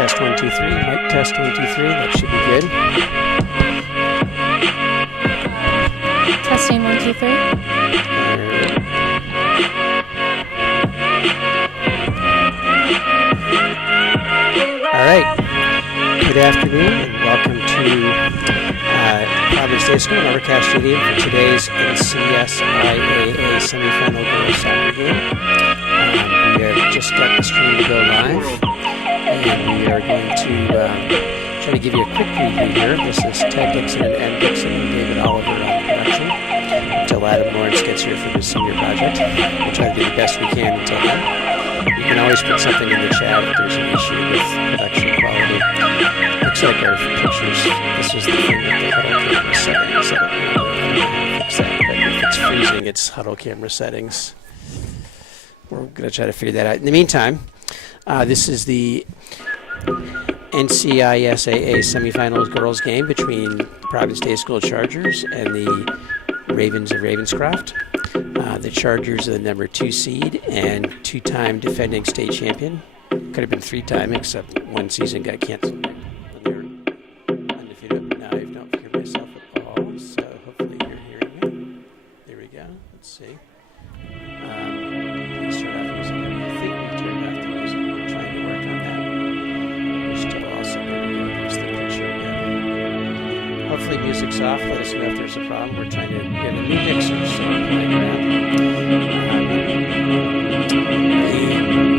Test 1, 2, 3. Mic test 1, 2, 3. That should be good. Testing 1, 2, 3. All right. Good afternoon and welcome to Providence High School and Ravenscroft Stadium for today's NCISAA Semifinal girls soccer game. We have just got the stream to go live, and we are going to try to give you a quick preview here. This is Ted Dixon and Ed Dixon and David Oliver on production until Adam Lawrence gets here for his senior project. We'll try to do the best we can until then. You can always put something in the chat if there's an issue with production quality. Looks like our pictures. This is the thing with the huddle camera settings. I don't know if fix that, but if it's freezing, it's huddle camera settings. We're going to try to figure that out. In the meantime, this is the NCISAA Semifinals girls game between the Providence High School Chargers and the Ravens of Ravenscroft. The Chargers are the number 2 seed and 2-time defending state champion. Could have been 3-time, except one season got canceled when they were undefeated. Now I don't hear myself at all, so hopefully you're hearing me. There we go. Let's see. Please turn off music. I think we turned off the music. We're trying to work on that. We're still also going to go. There's the picture again. Hopefully music's off. Let us know if there's a problem. We're trying to get a new mixer, so we're playing around. The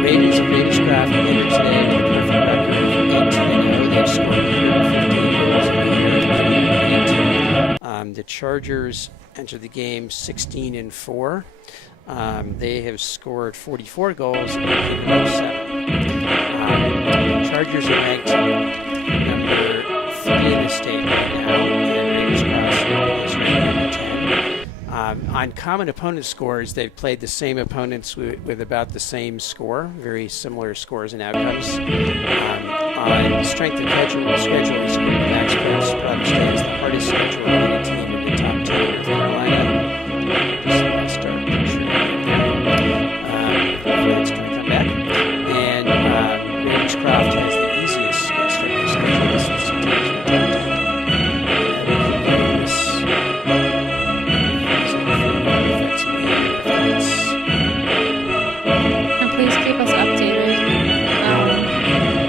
Ravens of Ravenscroft later today with a perfect record of 18-0. They've scored 115 goals. The Chargers enter the game 16-4. They have scored 44 goals and given up 7. Chargers are ranked number 3 in the state right now, and Ravenscroft is ranked number 10. On common opponent scores, they've played the same opponents with about the same score, very similar scores and outcomes. On strength of schedule, is Max Prince. Providence State is the hardest schedule of any team in the top 10 in North Carolina. Just last start picture right there. Hopefully it's going to come back. And Ravenscroft has the easiest strength of schedule. This is the top 10. And please keep us updated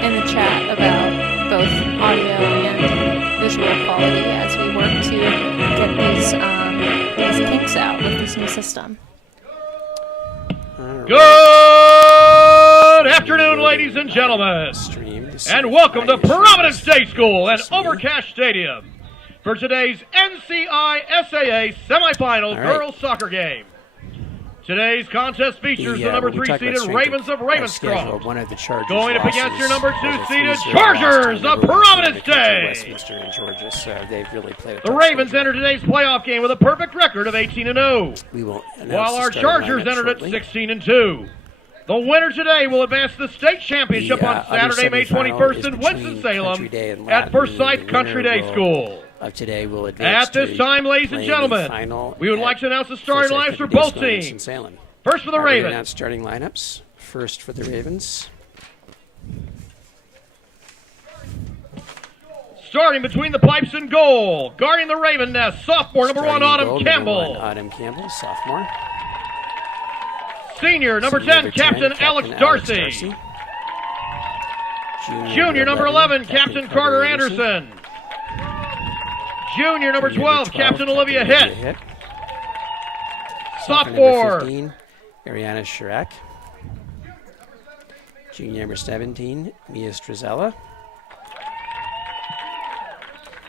in the chat about both audio and visual quality as we work to get these kinks out with this new system. Good afternoon, ladies and gentlemen, and welcome to Providence State School and Overcash Stadium for today's NCISAA Semifinal Girls Soccer Game. Today's contest features the number 3 seeded Ravens of Ravenscroft going up against your number 2 seeded Chargers of Providence State. The Ravens entered today's playoff game with a perfect record of 18-0, while our Chargers entered at 16-2. The winner today will advance to the state championship on Saturday, May 21st in Winston-Salem at Forsyth Country Day School. Today will advance at this time, ladies and gentlemen, we would like to announce the starting lineups for both teams. First for the Ravens. Announce starting lineups. First for the Ravens. Starting between the pipes and goal, guarding the Raven nest, sophomore number 1 Autumn Campbell. Autumn Campbell, sophomore. Senior number 10 Captain Alex Darcy. Junior number 11 Captain Carter Anderson. Junior number 12, Captain Olivia Hitt. Sophomore, 15, Ariana Chirac. Junior number 17, Mia Strazella.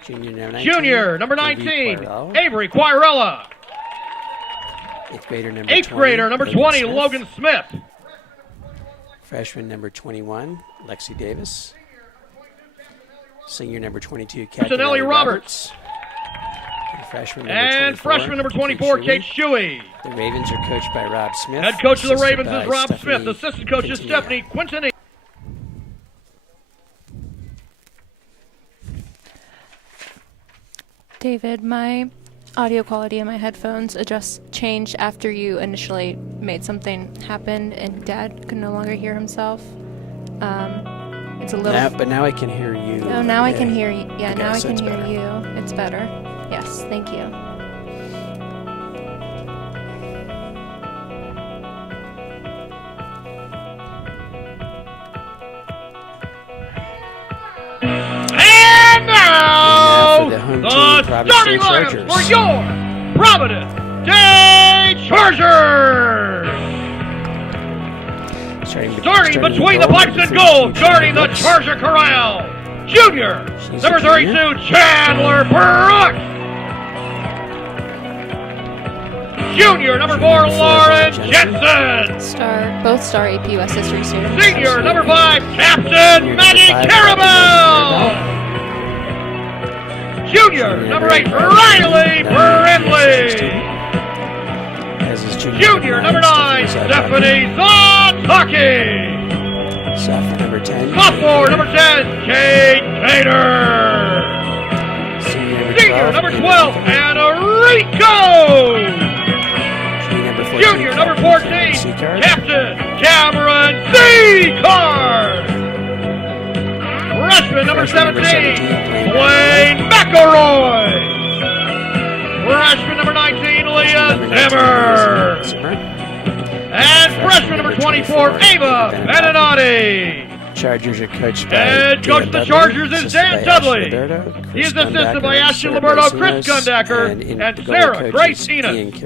Junior number 19, Avery Quirella. 8th grader number 20, Logan Smith. Freshman number 21, Lexi Davis. Senior number 22, Captain Ellie Roberts. And freshman number 24, Kate Shuey. The Ravens are coached by Rob Smith. Head coach of the Ravens is Rob Smith. Assistant coach is Stephanie Quintini. David, my audio quality in my headphones changed after you initially made something happen and Dad could no longer hear himself. It's a little. But now I can hear you. Oh, now I can hear you. Yeah, Okay, now I so can it's hear better. you. It's better. Yes, thank you. And now, for the home the team, Providence starting State lineup Chargers. for your Providence State Chargers. Starting between the pipes and goal, guarding the Charger Corral, Junior, number 32, Chandler Brooks. Junior, number 4, Lauren Jensen. Both star AP US History students. Senior, number 5, Captain Maggie Carabell. Junior, number 8, Riley Brindley. As is Junior, number 9, Stephanie Zataki. Sophomore, number 10. Sophomore, number 10, Kate Cater. Senior, number 12, Enrico. Junior, number 14, Captain Cameron Seacard. Freshman, number 17, Wayne McElroy. Freshman, number 19, Leah Zimmer. And freshman, number 24, Ava Beninati. Chargers are coached by Head coach of the Chargers is Dan Dudley. He is assisted by Ashley Liberto, Chris Gundacker, and Sarah Grace Enos.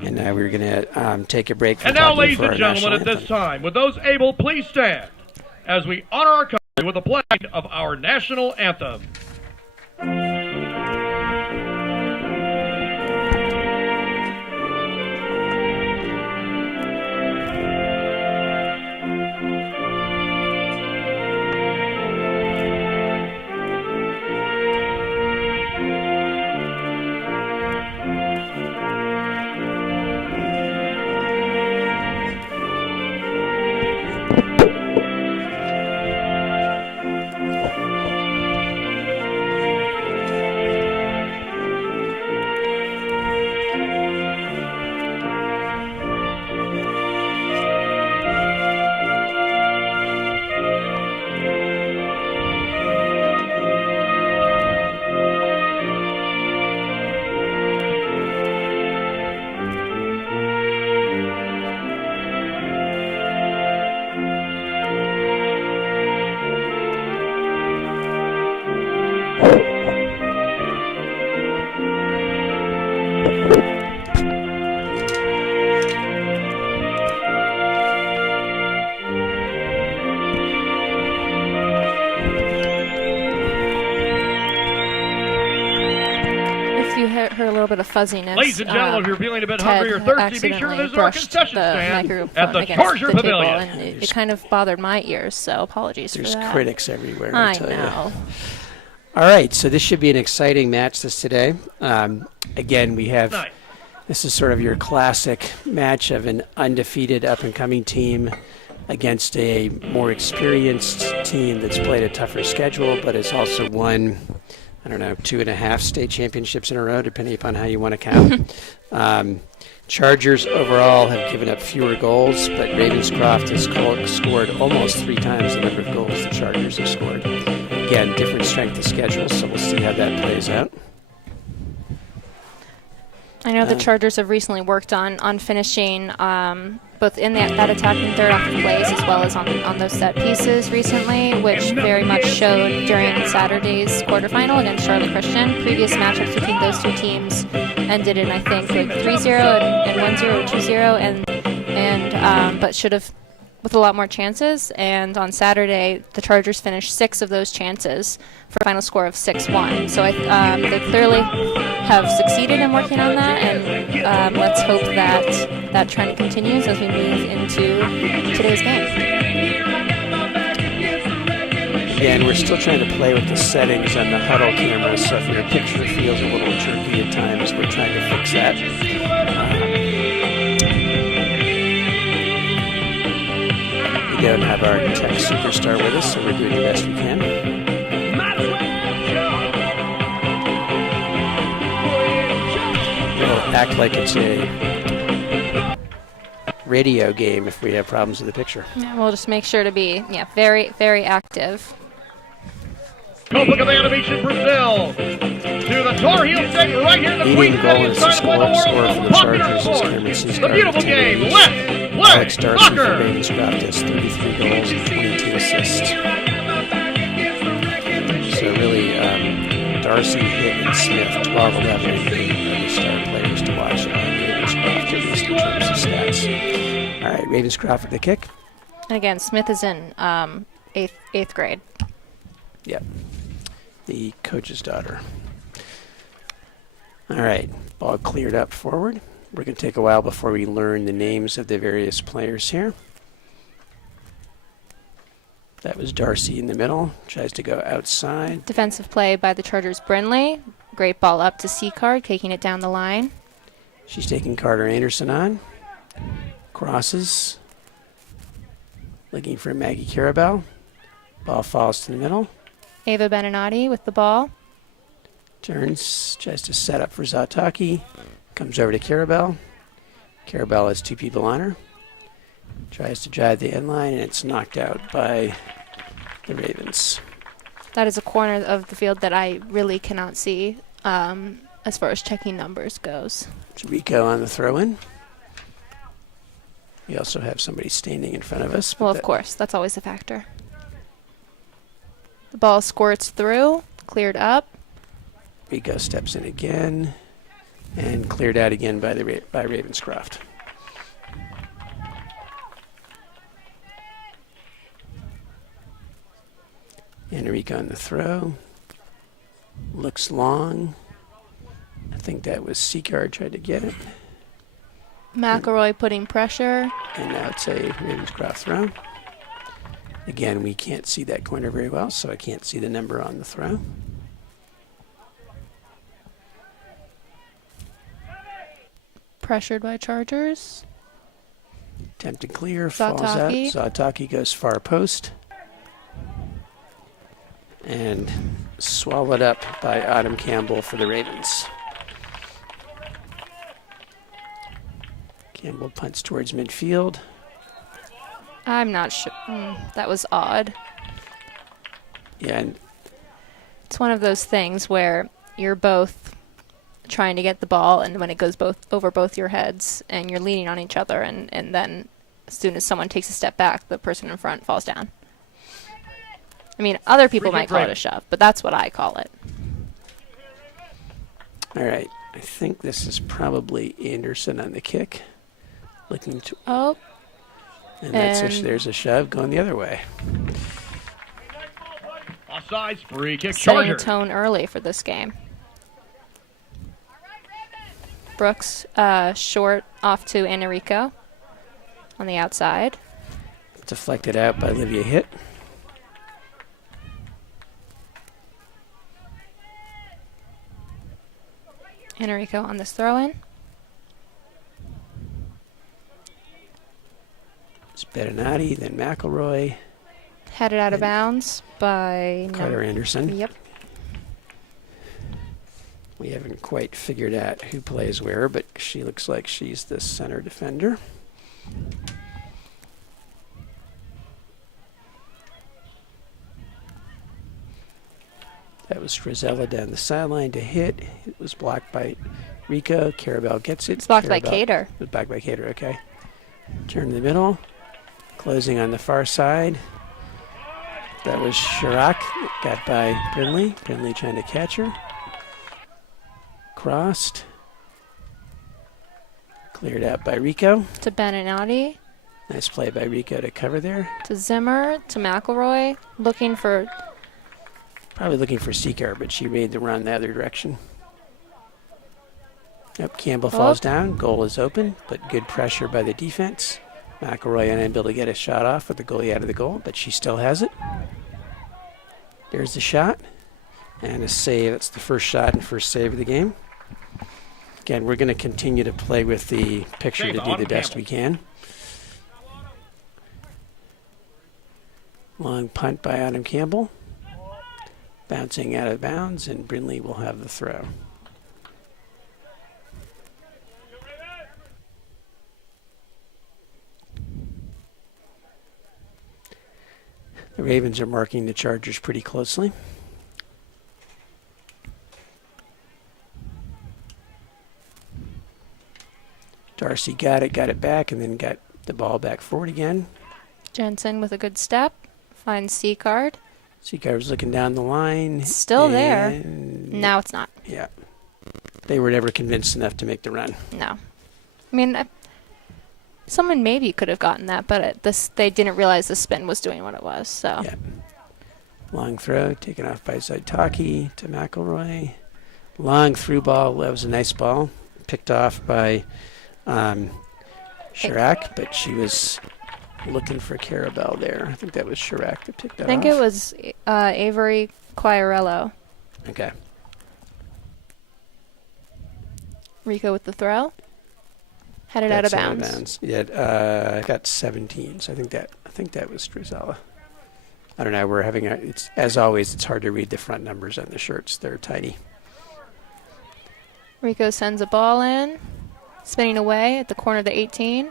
And now we're going to take a break. And now, ladies and gentlemen, at this time, would those able please stand as we honor our country with a pledge of our national anthem. Heard a little bit of fuzziness. Ladies and gentlemen, if you're feeling a bit hungry or thirsty, be sure to visit our brushed concession the stand microphone at the against Charger the table, Pavilion. and it kind of bothered my ears, so apologies for There's that. critics everywhere, I tell you. know. All right, so this should be an exciting match today. Again, we have, Nice. this is sort of your classic match of an undefeated up-and-coming team against a more experienced team that's played a tougher schedule, but has also won, 2.5 state championships in a row, depending upon how you want to count. Chargers overall have given up fewer goals, but Ravenscroft has scored almost 3 times the number of goals the Chargers have scored. Again, different strength of schedule, so we'll see how that plays out. I know the Chargers have recently worked on finishing both in that attacking third off of plays as well as on those set pieces recently, which very much showed during Saturday's quarterfinal against Charlotte Christian. Previous matchups between those two teams ended in, I think, like 3-0 and 1-0 or 2-0, but should have with a lot more chances. And on Saturday, the Chargers finished 6 of those chances for a final score of 6-1. So they clearly have succeeded in working on that, and let's hope that that trend continues as we move into today's game. Again, we're still trying to play with the settings on the huddle camera, so if your picture feels a little jerky at times, we're trying to fix that. We don't have our tech superstar with us, so we're doing the best we can. We'll act like it's a radio game if we have problems with the picture. Yeah, we'll just make sure to be very, very active. Copacabana Beach in Brazil. To the Tar Heel State right here in the Leading Queen goal City is inside the the world score of for the popular Chargers is sports. Cameron The Seascard beautiful with 10 game. apiece. Let's Alex play Darcy for soccer. Ravenscroft has 33 goals and 22 assists. So really, Darcy, Hitt, and Smith, 12, 11, and 8 are the star players to watch on Ravenscroft, at least in terms of stats. All right, Ravenscroft with the kick. And again, Smith is in eighth grade. Yep, the coach's daughter. All right, ball cleared up forward. We're going to take a while before we learn the names of the various players here. That was Darcy in the middle. Tries to go outside. Defensive play by the Chargers, Brinley. Great ball up to Seacard, taking it down the line. She's taking Carter Anderson on. Crosses. Looking for Maggie Carabell. Ball falls to the middle. Ava Beninati with the ball. Turns, tries to set up for Zataki. Comes over to Carabell. Carabell has two people on her. Tries to drive the end line, and it's knocked out by the Ravens. That is a corner of the field that I really cannot see as far as checking numbers goes. It's Rico on the throw-in. We also have somebody standing in front of us. Well, of course, that's always a factor. The ball squirts through, cleared up. Rico steps in again, and cleared out again by by Ravenscroft. Enrico on the throw. Looks long. I think that was Seacard tried to get it. McElroy putting pressure. And now it's a Ravenscroft throw. Again, we can't see that corner very well, so I can't see the number on the throw. Pressured by Chargers. Attempted clear, falls out. Zataki. Zataki goes far post. And swallowed up by Autumn Campbell for the Ravens. Campbell punts towards midfield. I'm not sure. That was odd. Yeah, and It's one of those things where you're both trying to get the ball, and when it goes over both your heads, and you're leaning on each other, and then as soon as someone takes a step back, the person in front falls down. I mean, other people might call it a shove, but that's what I call it. all right, I think this is probably Anderson on the kick. Looking to, Oh, and that's and- there's a shove going the other way. Offsides, free kick, setting a Charger. tone early for this game. Brooks short off to Enrico on the outside. Deflected out by Olivia Hitt. Enrico on this throw-in. It's Beninati, then McElroy, Headed out of And bounds by Carter Anderson. Yep. We haven't quite figured out who plays where, but she looks like she's the center defender. That was Strizella down the sideline to hit. It was blocked by Rico. Carabell gets it. It's blocked by Carabell- Cater. It was blocked by Cater, okay. Turn to the middle. Closing on the far side. That was Chirac. Got by Brinley. Brinley trying to catch her. Crossed. Cleared out by Rico. To Beninati, Nice play by Rico to cover there. to Zimmer, to McElroy, looking for Probably looking for Seeker, but she made the run the other direction. Yep, Campbell falls down. Goal is open, but good pressure by the defense. McElroy unable to get a shot off with the goalie out of the goal, but she still has it. There's the shot. And a save. That's the first shot and first save of the game. Again, we're going to continue to play with the picture Save to do on the best Campbell. we can. Long punt by Adam Campbell. Bouncing out of bounds, and Brinley will have the throw. Ravens are marking the Chargers pretty closely. Darcy got it back, and then got the ball back forward again. Jensen with a good step. Finds C-card. C-card was looking down the line. Still there. Now it's not. Yeah. They were never convinced enough to make the run. No. I mean, someone maybe could have gotten that, but they didn't realize the spin was doing what it was. So. Yeah. Long throw, taken off by Zaitaki to McElroy. Long through ball. That was a nice ball. Picked off by Chirac, but she was looking for Carabelle there. I think that was Chirac that picked that off. I think it was Avery Quagliarello. Okay. Rico with the throw. Headed out of bounds. Yeah, I got 17, so I think that was Struzella. I don't know. We're having it's as always. It's hard to read the front numbers on the shirts. They're tiny. Rico sends a ball in, spinning away at the corner of the 18.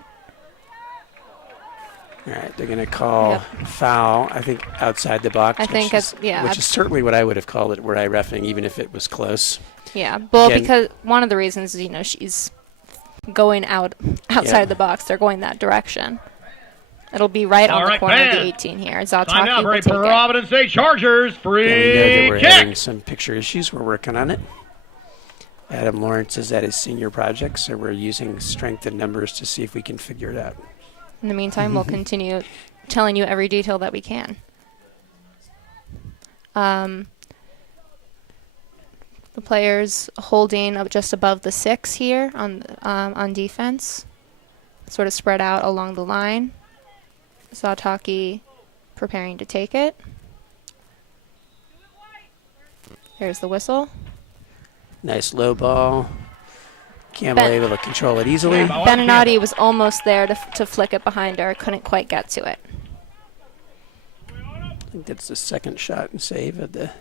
All right, they're going to call foul, I think, outside the box. Which is certainly what I would have called it were I reffing, even if it was close. Yeah, well, because one of the reasons is, she's going outside the box. They're going that direction. It'll be right on the corner of the 18 here. Time now for a Providence State Chargers free kick. We know that we're having kick. some picture issues. We're working on it. Adam Lawrence is at his senior project, so we're using strength in numbers to see if we can figure it out. In the meantime, we'll continue telling you every detail that we can. The players holding up just above the 6 here on defense, sort of spread out along the line. Zaitaki preparing to take it. Here's the whistle. Nice low ball. Campbell able to control it easily. Beninati was almost there to flick it behind her. Couldn't quite get to it. I think that's the second shot and save of the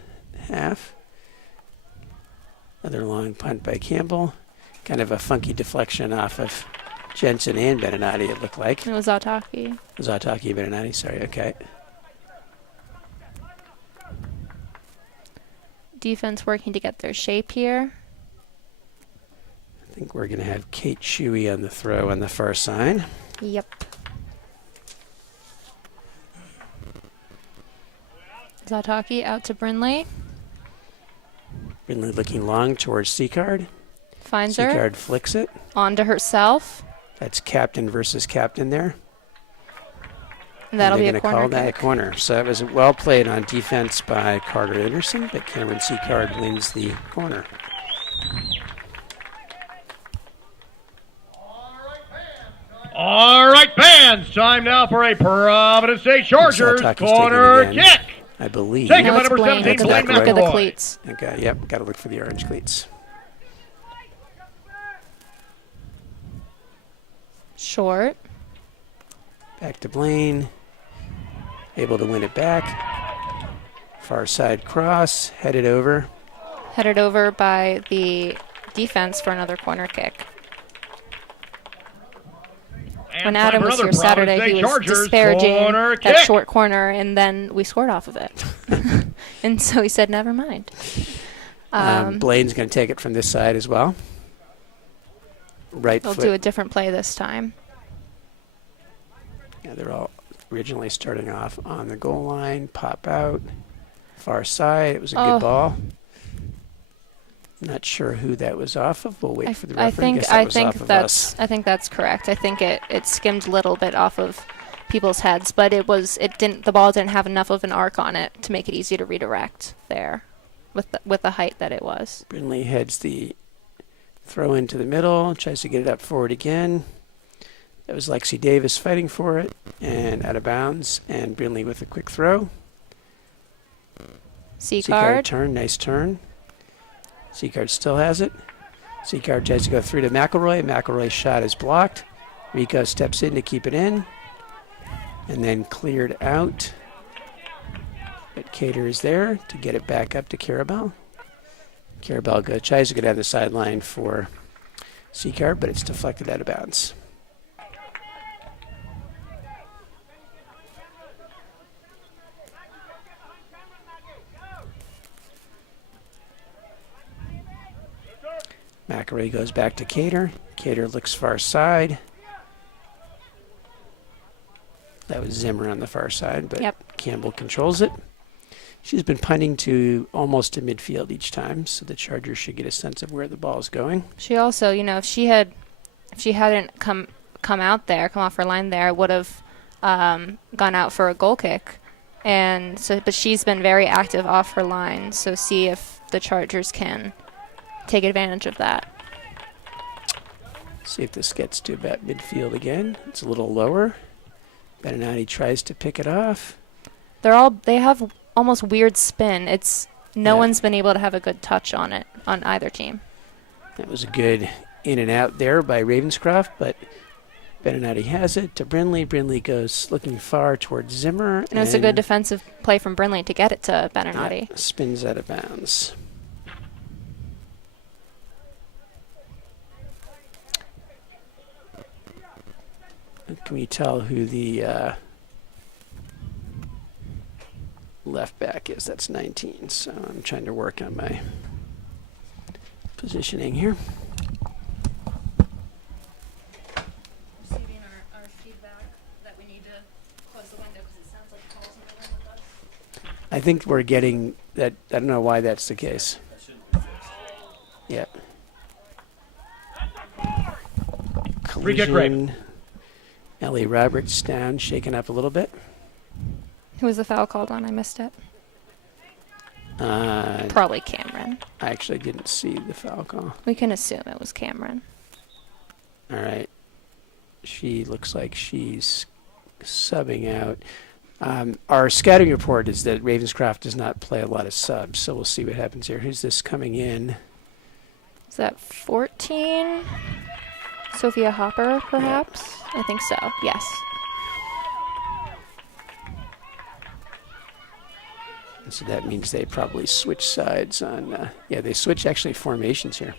half. Another long punt by Campbell. Kind of a funky deflection off of Jensen and Beninati, it looked like. It was Zaitaki. Zaitaki, Beninati, sorry, okay. Defense working to get their shape here. I think we're going to have Kate Shuey on the throw on the far side. Yep. Zaitaki out to Brinley. Brinley looking long towards C-card. Finds her. C-card flicks it. Onto herself. That's captain versus captain there. And that'll be a corner They're going to call that kick. a corner. So that was well played on defense by Carter Anderson, but Cameron C-card wins the corner. All right, fans. Time now for a Providence State Chargers corner kick. I believe. Taken by No, it's number Blaine. 17, Look Blaine at the McElroy. cleats. Okay, yep, got to look for the orange cleats. Short. Back to Blaine. Able to win it back. Far side cross, headed over. Headed over by the defense for another corner kick. When Adam was here Saturday, he was disparaging that short corner, and then we scored off of it. And so he said, never mind. Blaine's going to take it from this side as well. Right They'll foot. do a different play this time. Yeah, they're all originally starting off on the goal line, pop out, far side. It was a good ball. Not sure who that was off of. We'll wait for the referee. I think that's correct. I think it skimmed a little bit off of people's heads, but the ball didn't have enough of an arc on it to make it easy to redirect there with the height that it was. Brinley heads the throw into the middle, tries to get it up forward again. That was Lexi Davis fighting for it, and out of bounds, and Brinley with a quick throw. C-card turn, nice turn. C-card still has it. C-card tries to go through to McElroy. McElroy's shot is blocked. Rico steps in to keep it in, and then cleared out. But Cater is there to get it back up to Carabelle. Carabelle tries to go down the sideline for C-card, but it's deflected out of bounds. McElroy goes back to Cater. Cater looks far side. That was Zimmer on the far side, but Campbell controls it. She's been punting to almost to midfield each time, so the Chargers should get a sense of where the ball is going. She also, if she hadn't come off her line there, would have gone out for a goal kick. And so, but she's been very active off her line, so see if the Chargers can take advantage of that. See if this gets to about midfield again. It's a little lower. Beninati tries to pick it off. They have almost weird spin. No one's been able to have a good touch on it on either team. That was a good in and out there by Ravenscroft, but Beninati has it to Brindley. Brindley goes looking far towards Zimmer. And it's a good defensive play from Brindley to get it to Beninati. Yeah, spins out of bounds. Can we tell who the left back is? That's 19. So I'm trying to work on my positioning here. Receiving our feedback that we need to close the window because it sounds like calls in the room with us. I think we're getting that. I don't know why that's the case. Yeah. Free kick, Ravens. Ellie Roberts down, shaken up a little bit. Who was the foul called on? I missed it. Probably Cameron. I actually didn't see the foul call. We can assume it was Cameron. All right. She looks like she's subbing out. Our scouting report is that Ravenscroft does not play a lot of subs, so we'll see what happens here. Who's this coming in? Is that 14? Sophia Hopper, perhaps? Yeah. I think so, yes. And so that means they probably switch sides on... they switch actually formations here.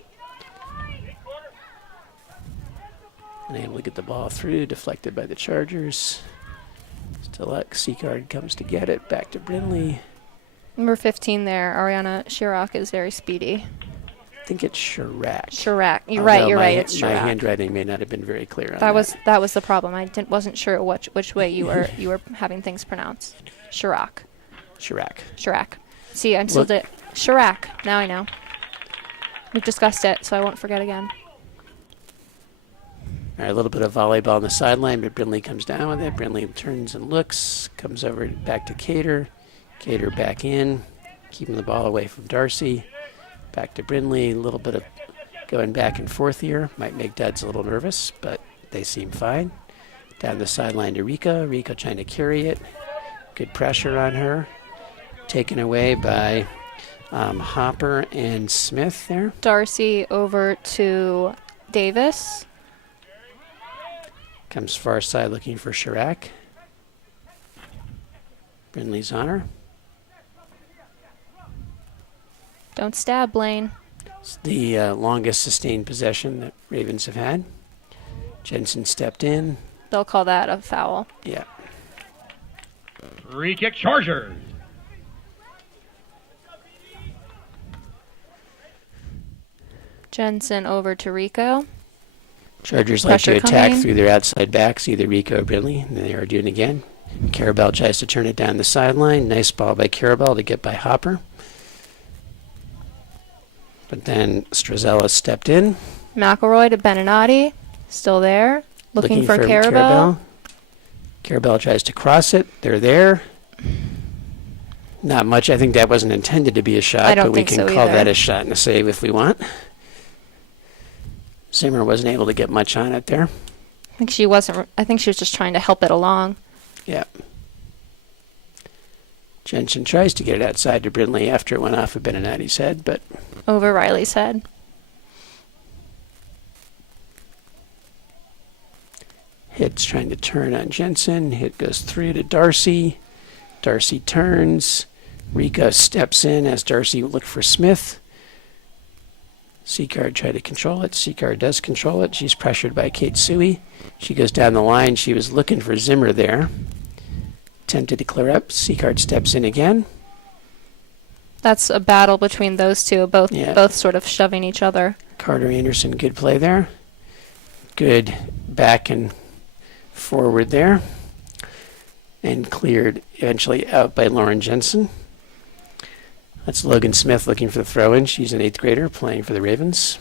Unable to get the ball through, deflected by the Chargers. Stilek, Seacard comes to get it, back to Brindley. Number 15 there, Ariana Chirac is very speedy. I think it's Chirac. Chirac. You're right, it's Chirac. My handwriting may not have been very clear on that. That was the problem. I wasn't sure which way you were having things pronounced. Chirac. Chirac. See, I'm still Chirac. Now I know. We've discussed it, so I won't forget again. All right, a little bit of volleyball on the sideline, but Brindley comes down with it. Brindley turns and looks, comes over back to Cater. Cater back in, keeping the ball away from Darcy. Back to Brindley, a little bit of going back and forth here. Might make Duds a little nervous, but they seem fine. Down the sideline to Rika. Rika trying to carry it. Good pressure on her. Taken away by Hopper and Smith there. Darcy over to Davis. Comes far side looking for Chirac. Brindley's on her. Don't stab, Blaine. It's the longest sustained possession that Ravens have had. Jensen stepped in. They'll call that a foul. Yeah. Free kick, Chargers. Jensen over to Rico. Chargers like to attack through their outside backs, either Rico or Brindley, and they are doing it again. Carabell tries to turn it down the sideline. Nice ball by Carabell to get by Hopper. But then Strazella stepped in. McElroy to Beninati. Still there. Looking for Carabell. Carabell tries to cross it. They're there. Not much. I think that wasn't intended to be a shot, but we can call that a shot and a save if we want. Zimmer wasn't able to get much on it there. I think she was just trying to help it along. Yeah. Jensen tries to get it outside to Brindley after it went off of Beninati's head, but... Over Riley's head. Hit's trying to turn on Jensen. Hit goes through to Darcy. Darcy turns. Rika steps in as Darcy looked for Smith. Seacard tried to control it. Seacard does control it. She's pressured by Kate Suey. She goes down the line. She was looking for Zimmer there. Tempted to clear up. Seacard steps in again. That's a battle between those two, both sort of shoving each other. Carter Anderson, good play there. Good back and forward there. And cleared eventually out by Lauren Jensen. That's Logan Smith looking for the throw-in. She's an 8th grader playing for the Ravens.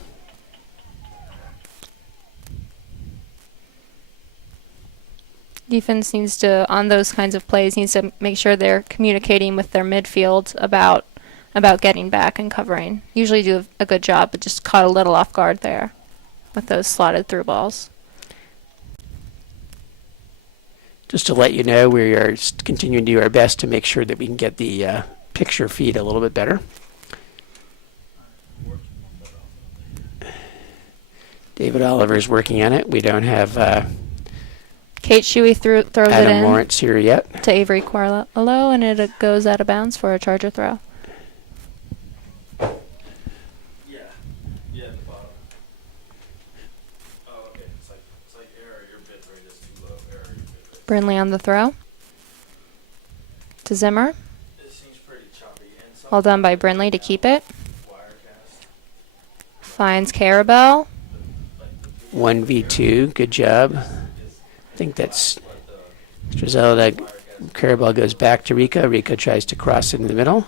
Defense needs to, on those kinds of plays, needs to make sure they're communicating with their midfield about getting back and covering. Usually do a good job, but just caught a little off guard there with those slotted through balls. Just to let you know, we are continuing to do our best to make sure that we can get the picture feed a little bit better. David Oliver's working on it. We don't have Kate Shuey throws it Adam in Lawrence here yet. to Avery Quarlow, and it goes out of bounds for a Charger throw. Yeah, at the bottom. Oh, okay. It's like error. Your bit rate is too low. Error. Your bit rate. Brindley on the throw to Zimmer. It seems pretty choppy. And Well done by Brindley to keep it. Wirecast. Finds Carabelle. 1v2, good job. I think that's Strizella. Carabelle goes back to Rico. Rico tries to cross it in the middle.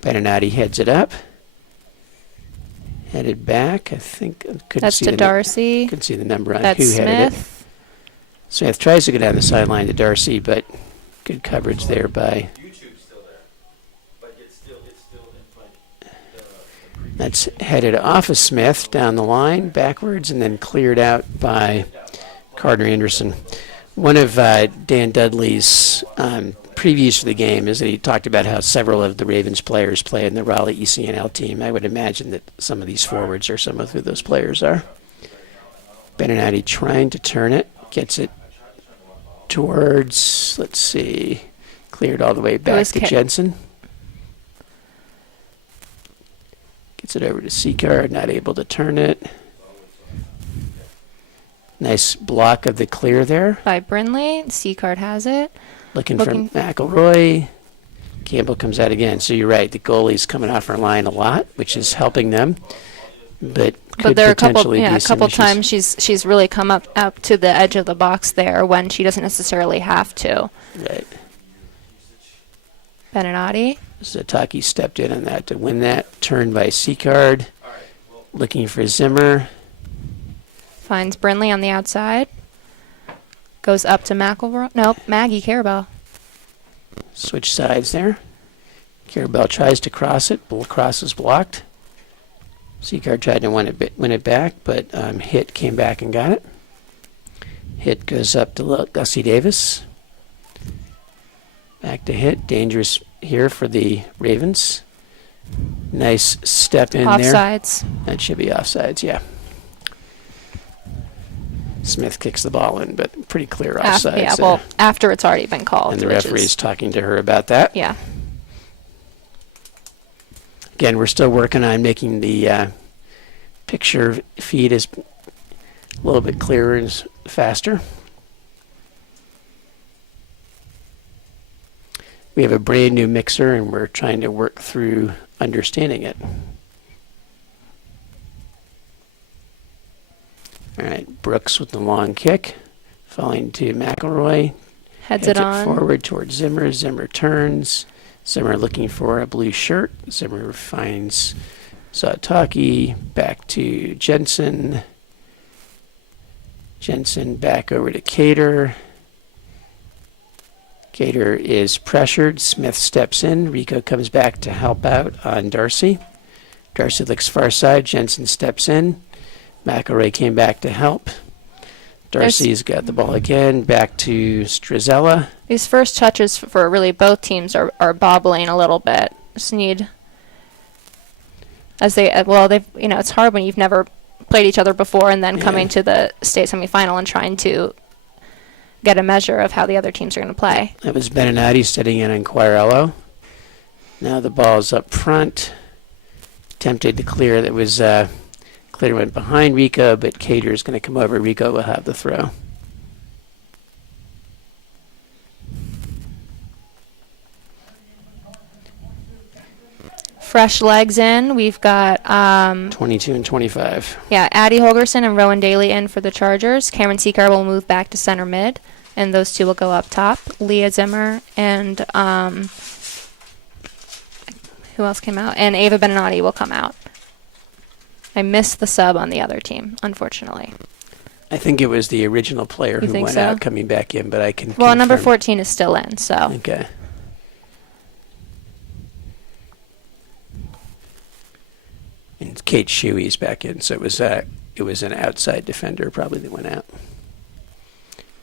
Benenati heads it up. Headed back. I think I couldn't That's see to the Darcy. couldn't see the number on That's who headed it. Smith. Smith tries to go down the sideline to Darcy, but good coverage there by. YouTube's still there, but it's still in like the That's headed off of Smith down the line backwards and then cleared out by Carter Anderson. One of Dan Dudley's previews for the game is that he talked about how several of the Ravens players play in the Raleigh ECNL team. I would imagine that some of these forwards are some of who those players are. Benenati trying to turn it, gets it towards, let's see, cleared all the way back to Jensen. Gets it over to Seacard, not able to turn it. Nice block of the clear there. By Brindley. C-card has it. Looking for McElroy. Campbell comes out again. So you're right. The goalie's coming off our line a lot, which is helping them. But there are a couple issues. times she's really come up to the edge of the box there when she doesn't necessarily have to. Right. Benenati. Zataki stepped in on that to win that. Turned by Seacard. Looking for Zimmer. Finds Brindley on the outside. Goes up to McElroy. Nope, Maggie Carabelle. Switch sides there. Carabelle tries to cross it. Cross is blocked. Seacard tried to win it back, but Hit came back and got it. Hit goes up to Gussie Davis. Back to Hit. Dangerous here for the Ravens. Nice step in there. Offsides. That should be offsides, yeah. Smith kicks the ball in, but pretty clear offsides. After it's already been called. And the referee's talking to her about that. Yeah. Again, we're still working on making the picture feed is a little bit clearer and faster. We have a brand new mixer, and we're trying to work through understanding it. All right, Brooks with the long kick, falling to McElroy. Heads it on. Forward towards Zimmer. Zimmer turns. Zimmer looking for a blue shirt. Zimmer finds Zataki. Back to Jensen. Jensen back over to Cater. Cater is pressured. Smith steps in. Rico comes back to help out on Darcy. Darcy looks far side. Jensen steps in. McElroy came back to help. Darcy's got the ball again. Back to Strizella. These first touches for really both teams are bobbling a little bit. Just need, as they it's hard when you've never played each other before and then coming to the state semifinal and trying to get a measure of how the other teams are going to play. That was Benenati setting in on Quirello. Now the ball's up front. Attempted to clear. That was clear went behind Rico, but Cater is going to come over. Rico will have the throw. fresh legs in. We've got 22 and 25. Yeah, Addie Holgerson and Rowan Daly in for the Chargers. Cameron Seeker will move back to center mid, and those two will go up top. Leah Zimmer and who else came out? And Ava Beninati will come out. I missed the sub on the other team, unfortunately. I think it was the original player who went out coming back in, but I can Well, confirm. number 14 is still in, so. Okay. And Kate Shuey's back in, so it was an outside defender probably that went out.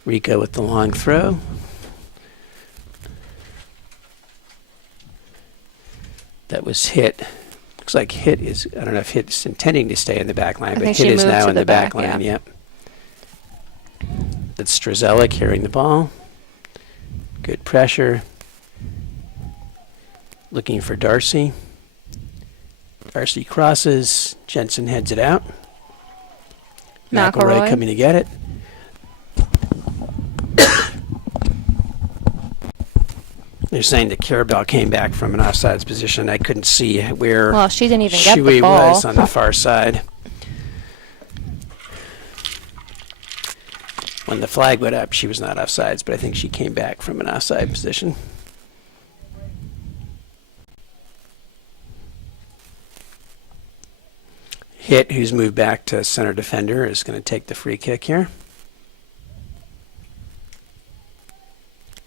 Rico with the long throw. That was Hit. Looks like Hit is, I don't know if Hit's intending to stay in the back line, but Hit is now in the back line, yep. That's Struzella carrying the ball. Good pressure. Looking for Darcy. Darcy crosses. Jensen heads it out. McElroy coming to get it. They're saying that Carabelle came back from an offsides position. I couldn't see where Well, she didn't even get the Shuey ball. was on the far side. When the flag went up, she was not offsides, but I think she came back from an offside position. Hit, who's moved back to center defender, is going to take the free kick here.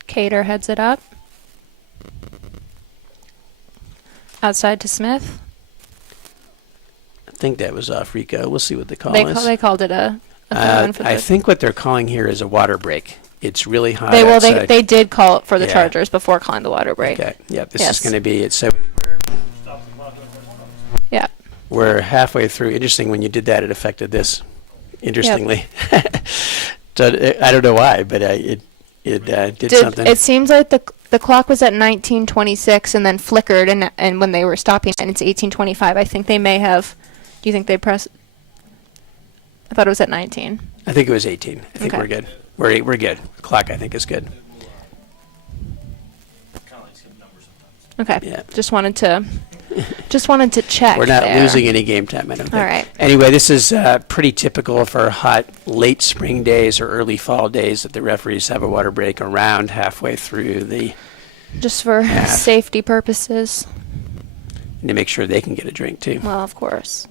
Cater heads it up. Outside to Smith. I think that was off Rico. We'll see what the call is. They called it a throw-in for I the. think what they're calling here is a water break. It's really hot outside. They did call it for the Yeah. Chargers before calling the water break. Okay. Yeah, this Yes. is going to be it. So Yeah. we're halfway through. Interesting when you did that, it affected this. Interestingly. So, I don't know why, but it did something. It seems like the clock was at 19:26 and then flickered, and when they were stopping, and it's 18:25. I think they may have. Do you think they pressed? I thought it was at 19. I think it was 18. I think Okay. we're good. We're good. The clock, I think, is good. Kind of like skip numbers sometimes. Okay. Yeah. Just wanted to check. We're not there. losing any game time, I don't think. All right. Anyway, this is pretty typical for hot late spring days or early fall days that the referees have a water break around halfway through the Just for half. safety purposes. And to make sure they can get a drink too. Well, of course.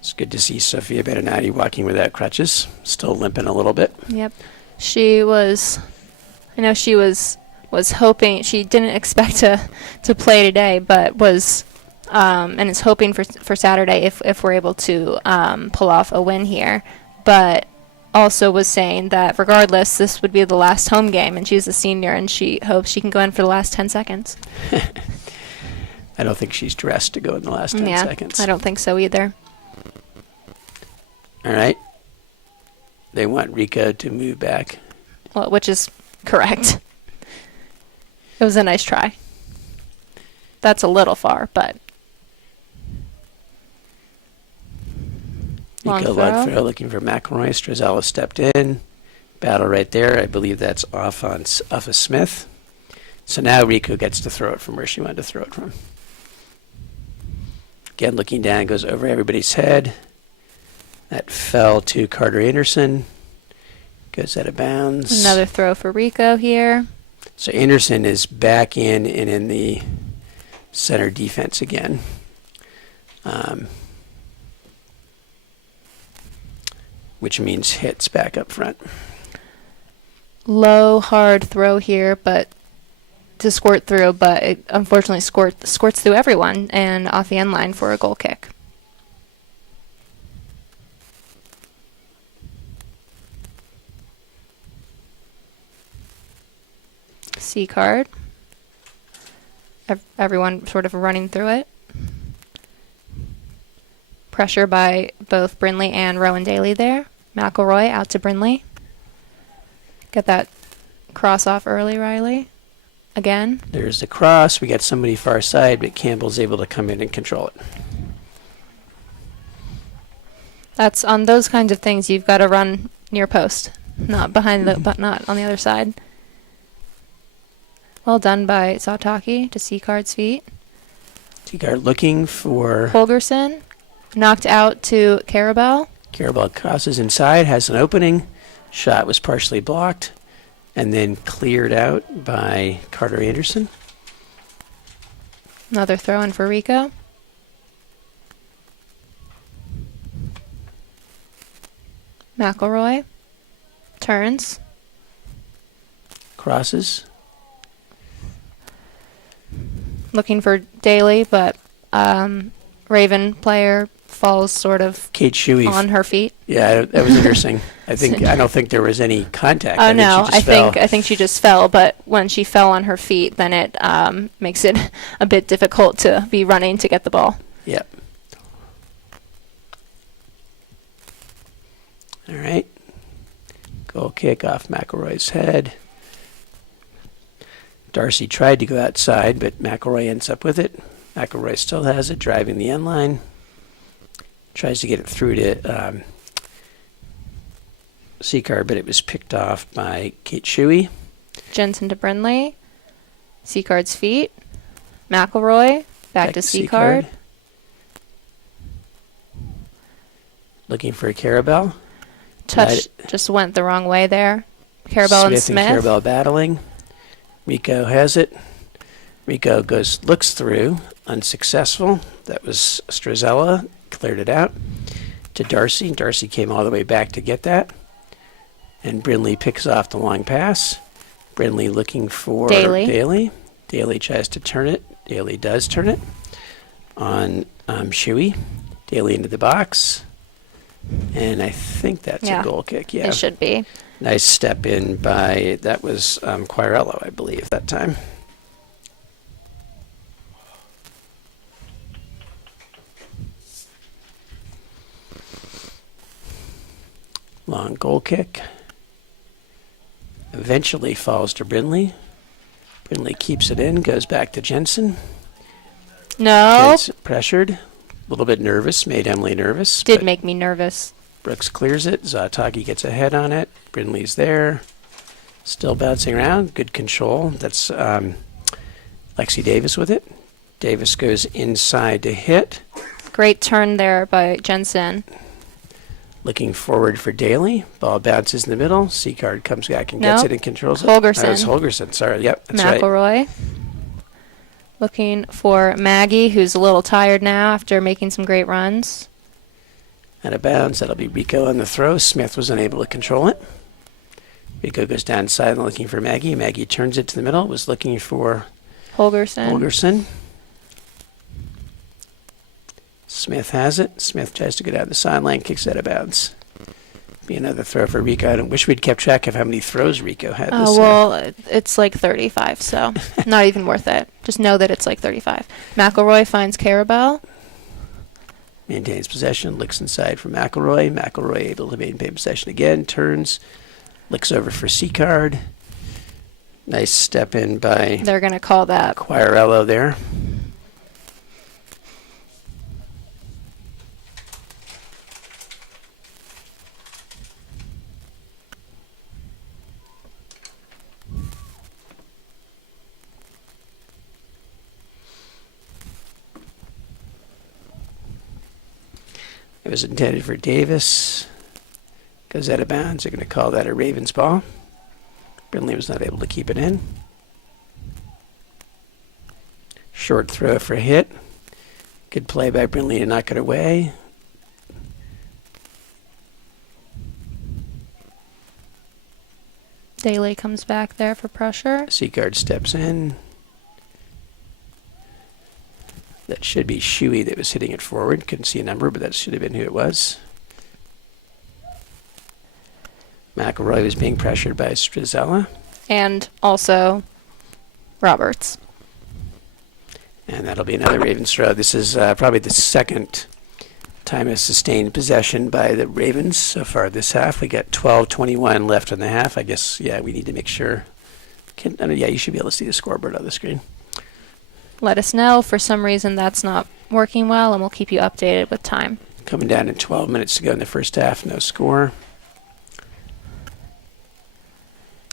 It's good to see Sophia Beninati walking without crutches, still limping a little bit. Yep. I know she was hoping, she didn't expect to play today, but was, and is hoping for Saturday if we're able to pull off a win here. But also was saying that regardless, this would be the last home game, and she's a senior, and she hopes she can go in for the last 10 seconds. I don't think she's dressed to go in the last 10 seconds. I don't think so either. All right. They want Rico to move back. Well, which is correct. It was a nice try. That's a little far, but. Rico long throw looking for McElroy. Struzella stepped in. Battle right there. I believe that's off of Smith. So now Rico gets to throw it from where she wanted to throw it from. Again, looking down, goes over everybody's head. That fell to Carter Anderson. Goes out of bounds. Another throw for Rico here. So Anderson is back in and in the center defense again. Which means Hits back up front. Low, hard throw here, but to squirt through, but it unfortunately squirts through everyone and off the end line for a goal kick. C card. Everyone sort of running through it. Pressure by both Brindley and Rowan Daly there. McElroy out to Brindley. Get that cross off early, Riley. Again. There's the cross. We got somebody far side, but Campbell's able to come in and control it. That's on those kinds of things, you've got to run near post. not behind the, but not on the other side. Well done by Sataki to Seacard's feet. Seacard looking for... Holgerson knocked out to Carabel. Carabel crosses inside, has an opening. Shot was partially blocked and then cleared out by Carter Anderson. Another throw in for Rico. McElroy turns. Crosses. Looking for Daly, but Raven player falls sort of Kate Shuey on her feet. Yeah, that was interesting. I don't think there was any contact. Oh no, I I think she just fell. But when she fell on her feet, then it makes it a bit difficult to be running to get the ball. Yep. All right. Goal kick off McElroy's head. Darcy tried to go outside, but McElroy ends up with it. McElroy still has it, driving the end line. Tries to get it through to Seacard, but it was picked off by Kate Shuey. Jensen to Brindley. Seacard's feet. McElroy back to Seacard. Looking for a Carabel. Touch just went the wrong way there. Carabel and Smith. And Carabel battling. Rico has it. Rico looks through, unsuccessful. That was Strazella, cleared it out to Darcy. Darcy came all the way back to get that. And Brindley picks off the long pass. Brindley looking for Daly. Daly tries to turn it. Daly does turn it on Shuey. Daly into the box. And I think that's a goal kick. Yeah, it should be. Nice step in by, that was Quirello, I believe, that time. Long goal kick. Eventually falls to Brindley. Brindley keeps it in, goes back to Jensen. No. Gets pressured. A little bit nervous, made Emily nervous. Did make me nervous. Brooks clears it. Zatagi gets a head on it. Brindley's there. Still bouncing around. Good control. That's Lexi Davis with it. Davis goes inside to hit. Great turn there by Jensen. Looking forward for Daly. Ball bounces in the middle. Seacard comes back and gets it and controls it. Holgerson. That's Holgerson. Sorry. Yep. That's McElroy. Right. Looking for Maggie, who's a little tired now after making some great runs. Out of bounds. That'll be Rico on the throw. Smith was unable to control it. Rico goes downside and looking for Maggie. Maggie turns it to the middle. Was looking for Holgerson. Smith has it. Smith tries to go down the sideline, kicks out of bounds. Be another throw for Rico. I wish we'd kept track of how many throws Rico had. Oh, well, it's like 35, so not even worth it. Just know that it's like 35. McElroy finds Carabel. Maintains possession, looks inside for McElroy. McElroy able to maintain possession again, turns, looks over for Seacard. Nice step in by... They're going to call that. Quirello there. It was intended for Davis. Goes out of bounds. They're going to call that a Ravens ball. Brindley was not able to keep it in. Short throw for a hit. Good play by Brindley to knock it away. Daly comes back there for pressure. Seacard steps in. That should be Shuey that was hitting it forward. Couldn't see a number, but that should have been who it was. McElroy was being pressured by Strazella. And also Roberts. And that'll be another Ravens throw. This is probably the second time of sustained possession by the Ravens so far this half. We got 12:21 left in the half. I guess, we need to make sure. You should be able to see the scoreboard on the screen. Let us know if for some reason that's not working well, and we'll keep you updated with time. Coming down in 12 minutes to go in the first half, no score.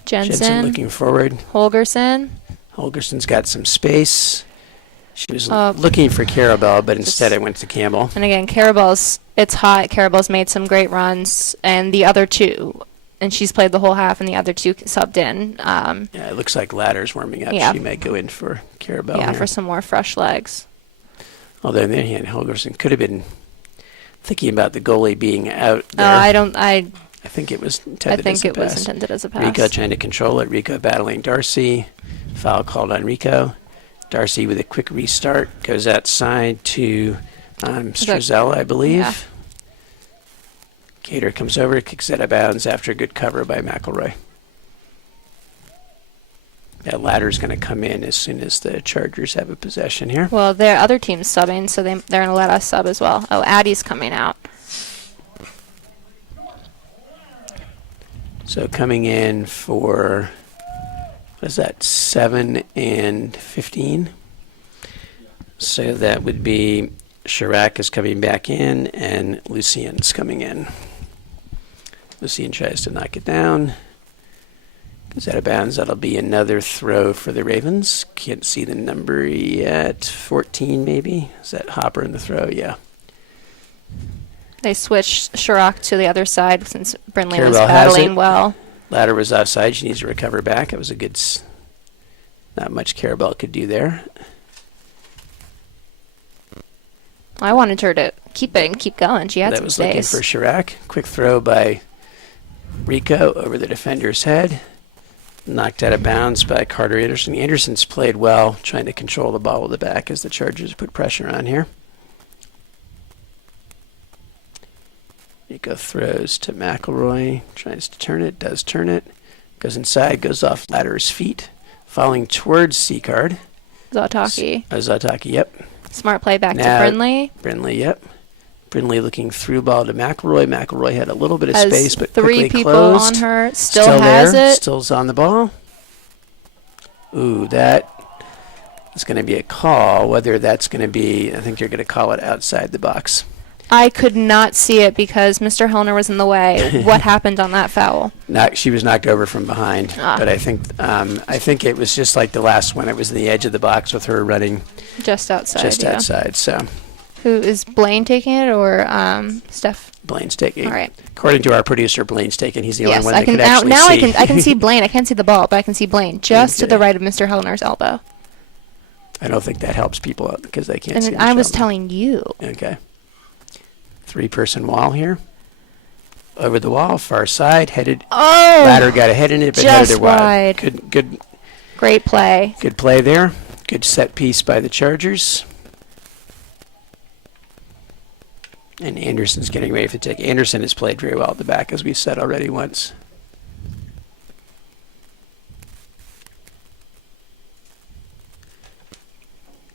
Jensen looking forward. Holgerson. Holgerson's got some space. She was looking for Carabelle, but instead it went to Campbell. And again, it's hot. Carabelle's made some great runs, and the other two, and she's played the whole half, and the other two subbed in. Yeah, it looks like Ladder's warming up. Yeah. She may go in for Carabelle. Yeah, here. for some more fresh legs. Although on the other hand, Holgerson could have been thinking about the goalie being out Oh, there. I I think it was intended think as a it was pass. intended as a pass. Rico trying to control it. Rico battling Darcy. Foul called on Rico. Darcy with a quick restart goes outside to Struzella, I believe. Yeah. Cater comes over, kicks out of bounds after a good cover by McElroy. That Ladder's going to come in as soon as the Chargers have a possession here. Well, their other team's subbing, so they're going to let us sub as well. Oh, Addie's coming out. So coming in for, what is that, 7 and 15? So that would be Chirac is coming back in and Lucien's coming in. Lucien tries to knock it down. Goes out of bounds. That'll be another throw for the Ravens. Can't see the number yet. 14 maybe. Is that Hopper in the throw? Yeah. They switched Chirac to the other side since Brindley was Carabelle has battling it. well. Ladder was outside. She needs to recover back. It was a good... Not much Carabelle could do there. I wanted her to keep it and keep going. She had That some was looking space. for Chirac. Quick throw by Rico over the defender's head. Knocked out of bounds by Carter Anderson. Anderson's played well, trying to control the ball with the back as the Chargers put pressure on here. Rico throws to McElroy. Tries to turn it. Does turn it. Goes inside. Goes off Ladder's feet. Falling towards Seacard. Zataki. Zataki, yep. Smart play back Now- to Brindley. Brindley, yep. Brindley looking through ball to McElroy. McElroy had a little bit of Has space, but three quickly people closed. on her. Still has there. it. Still's on the ball. Ooh, that is going to be a call. Whether that's going to be, I think they're going to call it outside the box. I could not see it because Mr. Hellner was in the way. What happened on that foul? She was knocked over from behind, but I think it was just like the last one. It was in the edge of the box with her running Just outside. just yeah. outside. So Who is Blaine taking it or Steph? Blaine's taking. All right. According to our producer, Blaine's taking. He's the Yes, only one I that can could actually now see. I can see Blaine. I can't see the ball, but I can see Blaine just to Okay. the right of Mr. Hellner's elbow. I don't think that helps people out because they can't see. And I was Michelle. telling you. Okay. 3-person wall here. Over the wall, far side, headed. Oh, Ladder got a head in it, but just headed it wide. wide. Good great play. play there. Good set piece by the Chargers. And Anderson's getting ready for take. Anderson has played very well at the back, as we said already once.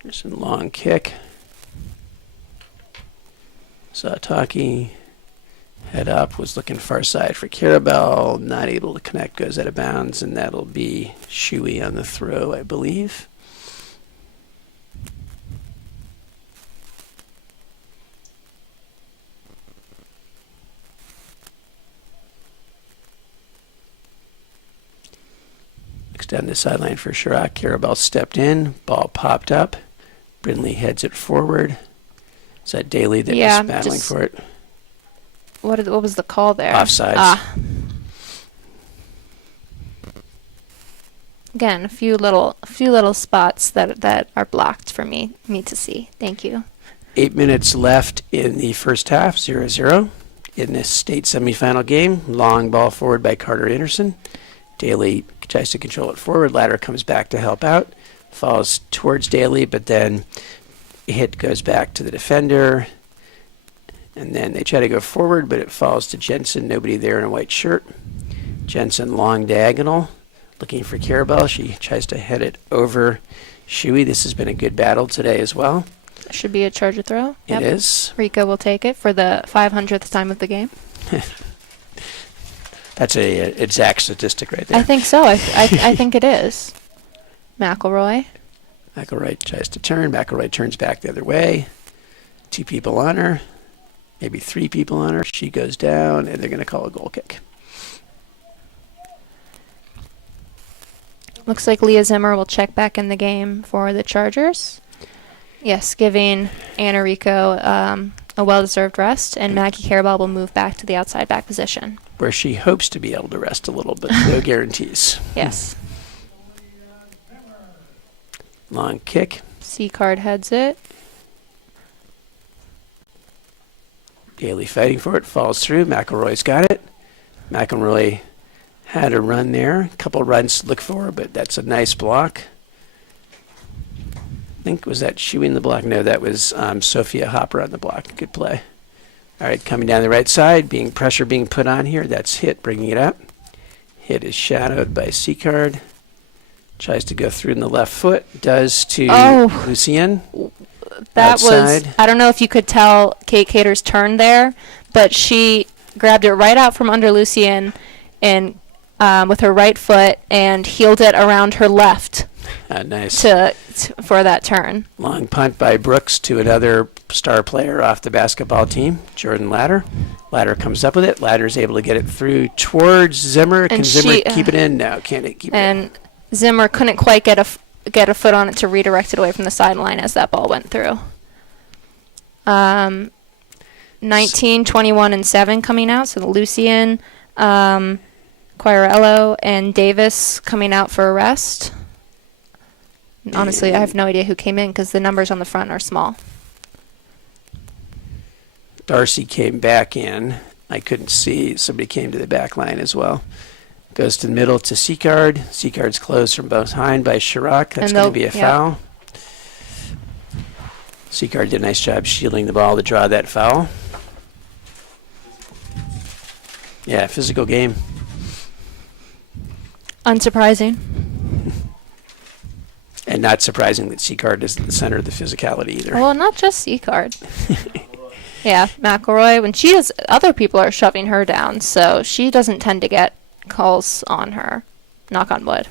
Anderson long kick. Sataki head up, was looking far side for Carabelle, not able to connect, goes out of bounds, and that'll be Shuey on the throw, I believe. Next down the sideline for Chirac. Carabelle stepped in, ball popped up. Brindley heads it forward. Is that Daly that Yeah, was battling just- for it? What was the call there? Offsides. Again, a few little spots that are blocked for me to see. Thank you. 8 minutes left in the first half, 0-0. In this state semifinal game, long ball forward by Carter Anderson. Daly tries to control it forward. Ladder comes back to help out. Falls towards Daly, but then hit goes back to the defender. And then they try to go forward, but it falls to Jensen. Nobody there in a white shirt. Jensen long diagonal, looking for Carabelle. She tries to head it over Shuey. This has been a good battle today as well. Should be a Charger throw. It is. Rico will take it for the 500th time of the game. That's a exact statistic right there. I think so. I think it is. McElroy. McElroy tries to turn. McElroy turns back the other way. 2 people on her. Maybe 3 people on her. She goes down, and they're going to call a goal kick. Looks like Leah Zimmer will check back in the game for the Chargers. Yes, giving Anna Rico a well-deserved rest, and Maggie Carabell will move back to the outside back position. Where she hopes to be able to rest a little, but no guarantees. Yes. Long kick. C-Card heads it. Daly fighting for it, falls through. McElroy's got it. McElroy had a run there. A couple runs to look for, but that's a nice block. I think, was that Shuey in the block? No, that was Sophia Hopper on the block. Good play. All right, coming down the right side, pressure being put on here. That's Hit, bringing it up. Hit is shadowed by C-Card. Tries to go through in the left foot. Does to Lucien. That outside. was, I don't know if you could tell Kate Cater's turn there, but she grabbed it right out from under Lucien and with her right foot and heeled it around her left. Nice. For that turn. Long punt by Brooks to another star player off the basketball team, Jordan Ladder. Ladder comes up with it. Ladder's able to get it through towards Zimmer. Can Zimmer keep it in? No, can't keep it in. And Zimmer couldn't quite get a foot on it to redirect it away from the sideline as that ball went through. 19, 21, and 7 coming out. So Lucien, Quirello, and Davis coming out for a rest. Honestly, I have no idea who came in because the numbers on the front are small. Darcy came back in. I couldn't see. Somebody came to the back line as well. Goes to the middle to C-Card. C-Card's closed from behind by Chirac. That's going to be a foul. C-Card did a nice job shielding the ball to draw that foul. Yeah, physical game. Unsurprising. And not surprising that C-Card is at the center of the physicality either. Well, not just C-Card. Yeah, McElroy, when she does, other people are shoving her down, so she doesn't tend to get calls on her. Knock on wood.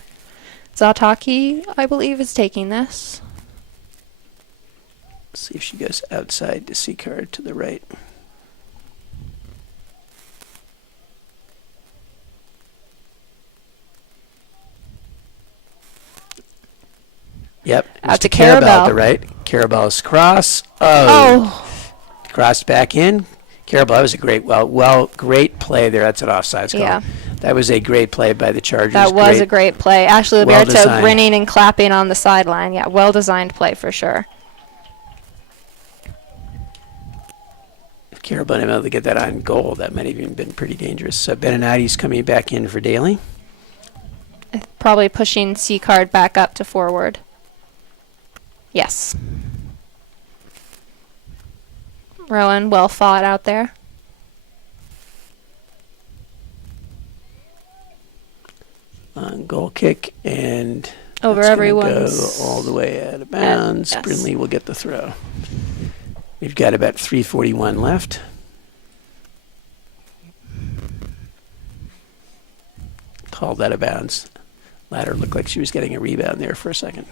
Zataki, I believe, is taking this. See if she goes outside to C-Card to the right. Yep. Out to Carabell Carabell. to the right. Carabell's cross. Oh. Crossed back in. Carabell, that was a great play there. That's an offsides call. Yeah. That was a great play by the Chargers. That was a great play. Ashley Well Liberto designed. grinning and clapping on the sideline. Yeah, well-designed play for sure. If Carabell had been able to get that on goal, that might have even been pretty dangerous. So Beninati's coming back in for Daly. Probably pushing C-Card back up to forward. Yes. Rowan, well fought out there. Goal kick, and Over that's gonna everyone's. go all the way out of bounds. Yes. Brindley will get the throw. We've got about 3:41 left. Called out of bounds. Ladder looked like she was getting a rebound there for a second.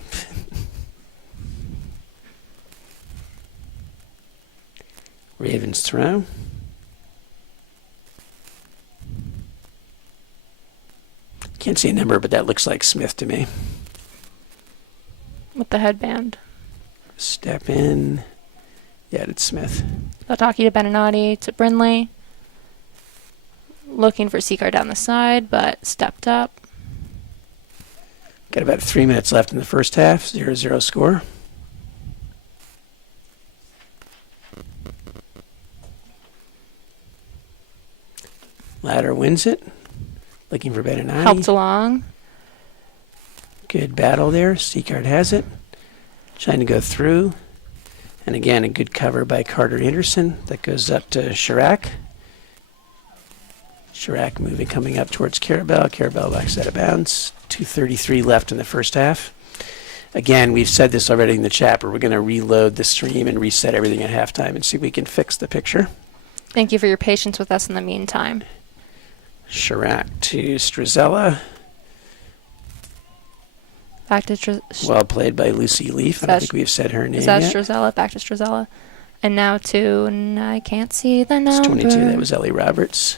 Ravens throw. Can't see a number, but that looks like Smith to me. With the headband. Step in. Yeah, it's Smith. Otaki to Beninati to Brindley. Looking for C-Card down the side, but stepped up. Got about 3 minutes left in the first half. 0-0 score. Ladder wins it. Looking for Beninati. Helped along. Good battle there. C-Card has it. Trying to go through. And again, a good cover by Carter Anderson. That goes up to Chirac. Chirac moving, coming up towards Carabell. Carabell backs out of bounds. 2:33 left in the first half. Again, we've said this already in the chat, but we're going to reload the stream and reset everything at halftime and see if we can fix the picture. Thank you for your patience with us in the meantime. Chirac to Struzella. Back to Well played by Lucy Leaf. I don't think we've said her name Is that yet. Struzella? Back to Struzella. And now to, I can't see the It's number. 22. That was Ellie Roberts.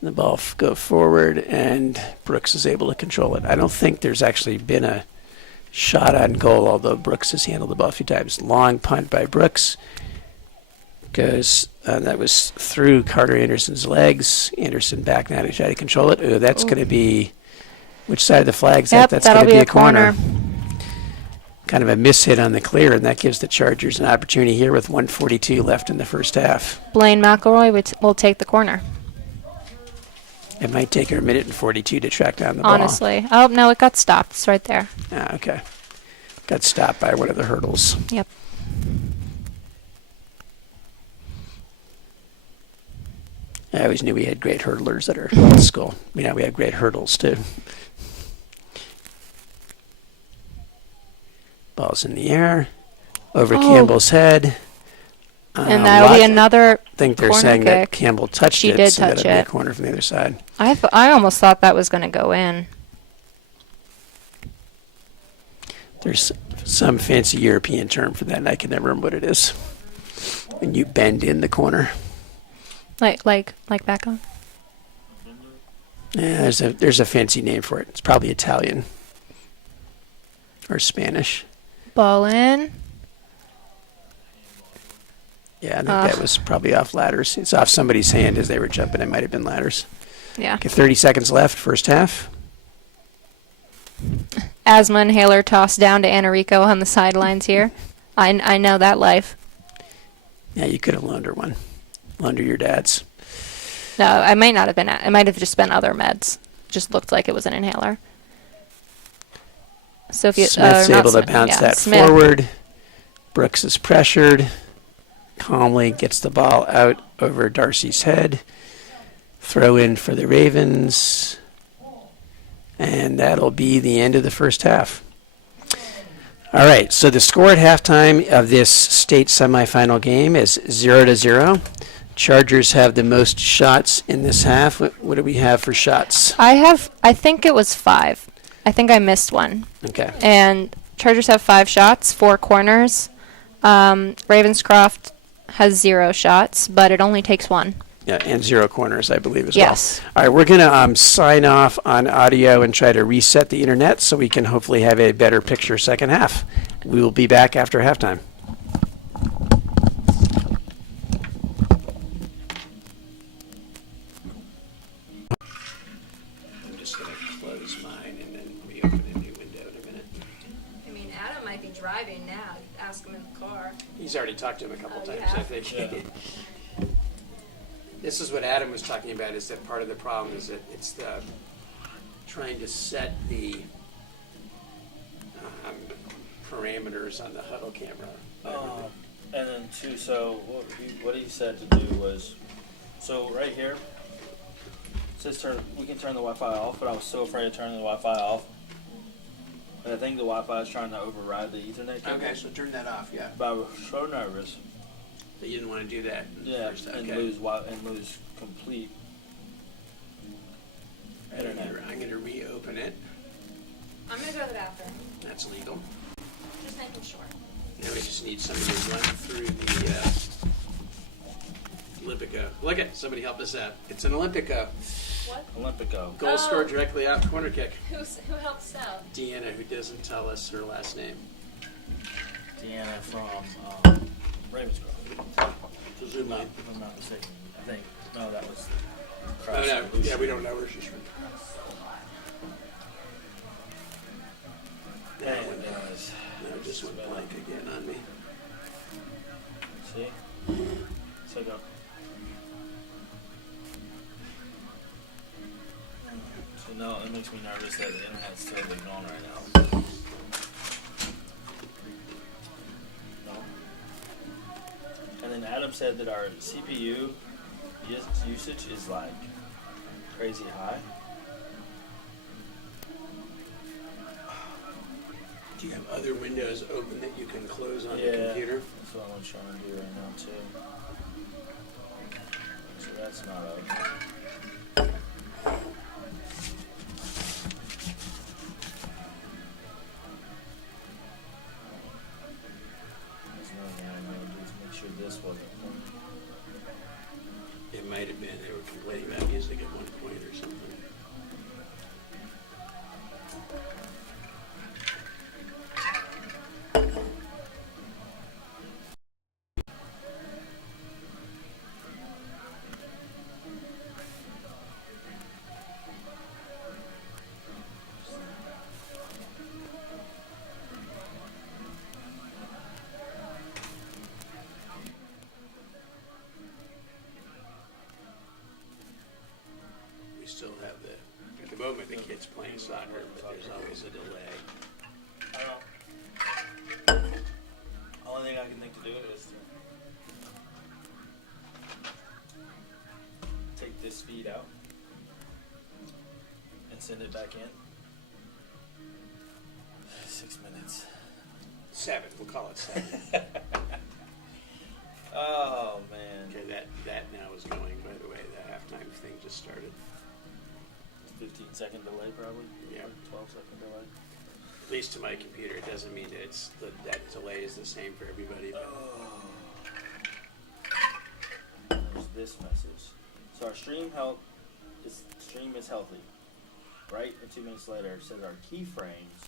The ball go forward, and Brooks is able to control it. I don't think there's actually been a shot on goal, although Brooks has handled the ball a few times. Long punt by Brooks. That was through Carter Anderson's legs. Anderson back now to try to control it. Ooh, that's going to be... Which side of the flag is that? That's going to be a corner. Kind of a mishit on the clear, and that gives the Chargers an opportunity here with 1:42 left in the first half. Blaine McElroy will take the corner. It might take her a minute and 42 to track down the ball. Honestly. Oh, no, it got stopped. It's right there. Ah, okay. Got stopped by one of the hurdles. Yep. I always knew we had great hurdlers at our school. We have great hurdles, too. Ball's in the air. Over Campbell's head. And that'll be another I think they're corner saying kick. that Campbell touched She it, did so touch that'll be a it. corner from the other side. I almost thought that was going to go in. There's some fancy European term for that, and I can never remember what it is. When you bend in the corner. Like back on? Yeah, there's a fancy name for it. It's probably Italian or Spanish. Ball in. Yeah, I think that was probably off ladders. It's off somebody's hand as they were jumping. It might have been ladders. Yeah. Okay, 30 seconds left, first half. Asthma inhaler tossed down to Anarico on the sidelines here. I know that life. Yeah, you could have loaned her one. Loaned her your dad's. No, I might not have been. It might have just been other meds. Just looked like it was an inhaler. Sophia Smith's able to bounce that forward. Brooks is pressured. Calmly gets the ball out over Darcy's head. Throw in for the Ravens. And that'll be the end of the first half. All right, so the score at halftime of this state semifinal game is 0-0. Chargers have the most shots in this half. What do we have for shots? I think it was 5. I think I missed one. Okay. And Chargers have 5 shots, 4 corners. Ravenscroft has 0 shots, but it only takes 1. Yeah, and 0 corners, I believe, as Yes. well. All right, we're going to sign off on audio and try to reset the internet so we can hopefully have a better picture second half. We will be back after halftime. I'm just going to close mine and then reopen a new window in a minute. I mean, Adam might be driving now. Ask him in the car. He's already talked to him a couple times, yeah? I think. Yeah. This is what Adam was talking about, is that part of the problem is that it's the trying to set the parameters on the huddle camera. And then too, so what he said to do was, so right here, it says we can turn the Wi-Fi off, but I was so afraid of turning the Wi-Fi off. And I think the Wi-Fi is trying to override the Ethernet cable. Okay, so turn that off, yeah. But I was so nervous. But you didn't want to do that. Yeah, First, and okay. lose complete internet. I'm going to reopen it. I'm going to go to the bathroom. That's legal. Just making sure. Now we just need somebody to run through the Olympico. Look at somebody help us out. It's an Olympico. What? Olympico. Goal scored directly out, corner kick. Who helps out? Deanna, who doesn't tell us her last name. Deanna from Ravenscroft. Presumably. If I'm not mistaken. I think. No, that was. Oh, no. Yeah, we don't know where she's from. Hey, guys. No, it just went blank again on me. See? So go. So no, it makes me nervous that the internet's totally gone right now. No. And then Adam said that our CPU usage is like crazy high. Do you have other windows open that you can close on the Yeah, computer? that's what I'm trying to do right now too. So that's not open. There's another thing I know to do to make sure this wasn't. It might have been. They were complaining about music at one point. moment the kid's playing soccer, but there's always a delay. I don't know. Only thing I can think to do is to take this feed out and send it back in. 6 minutes. 7. We'll call it 7. Oh man. Okay, that now is going. By the way, the halftime thing just started. 15-second delay, probably. Yeah. 12-second delay. At least to my computer, it doesn't mean that delay is the same for everybody. There's this message. So our stream is healthy. Right? And 2 minutes later, it says our keyframes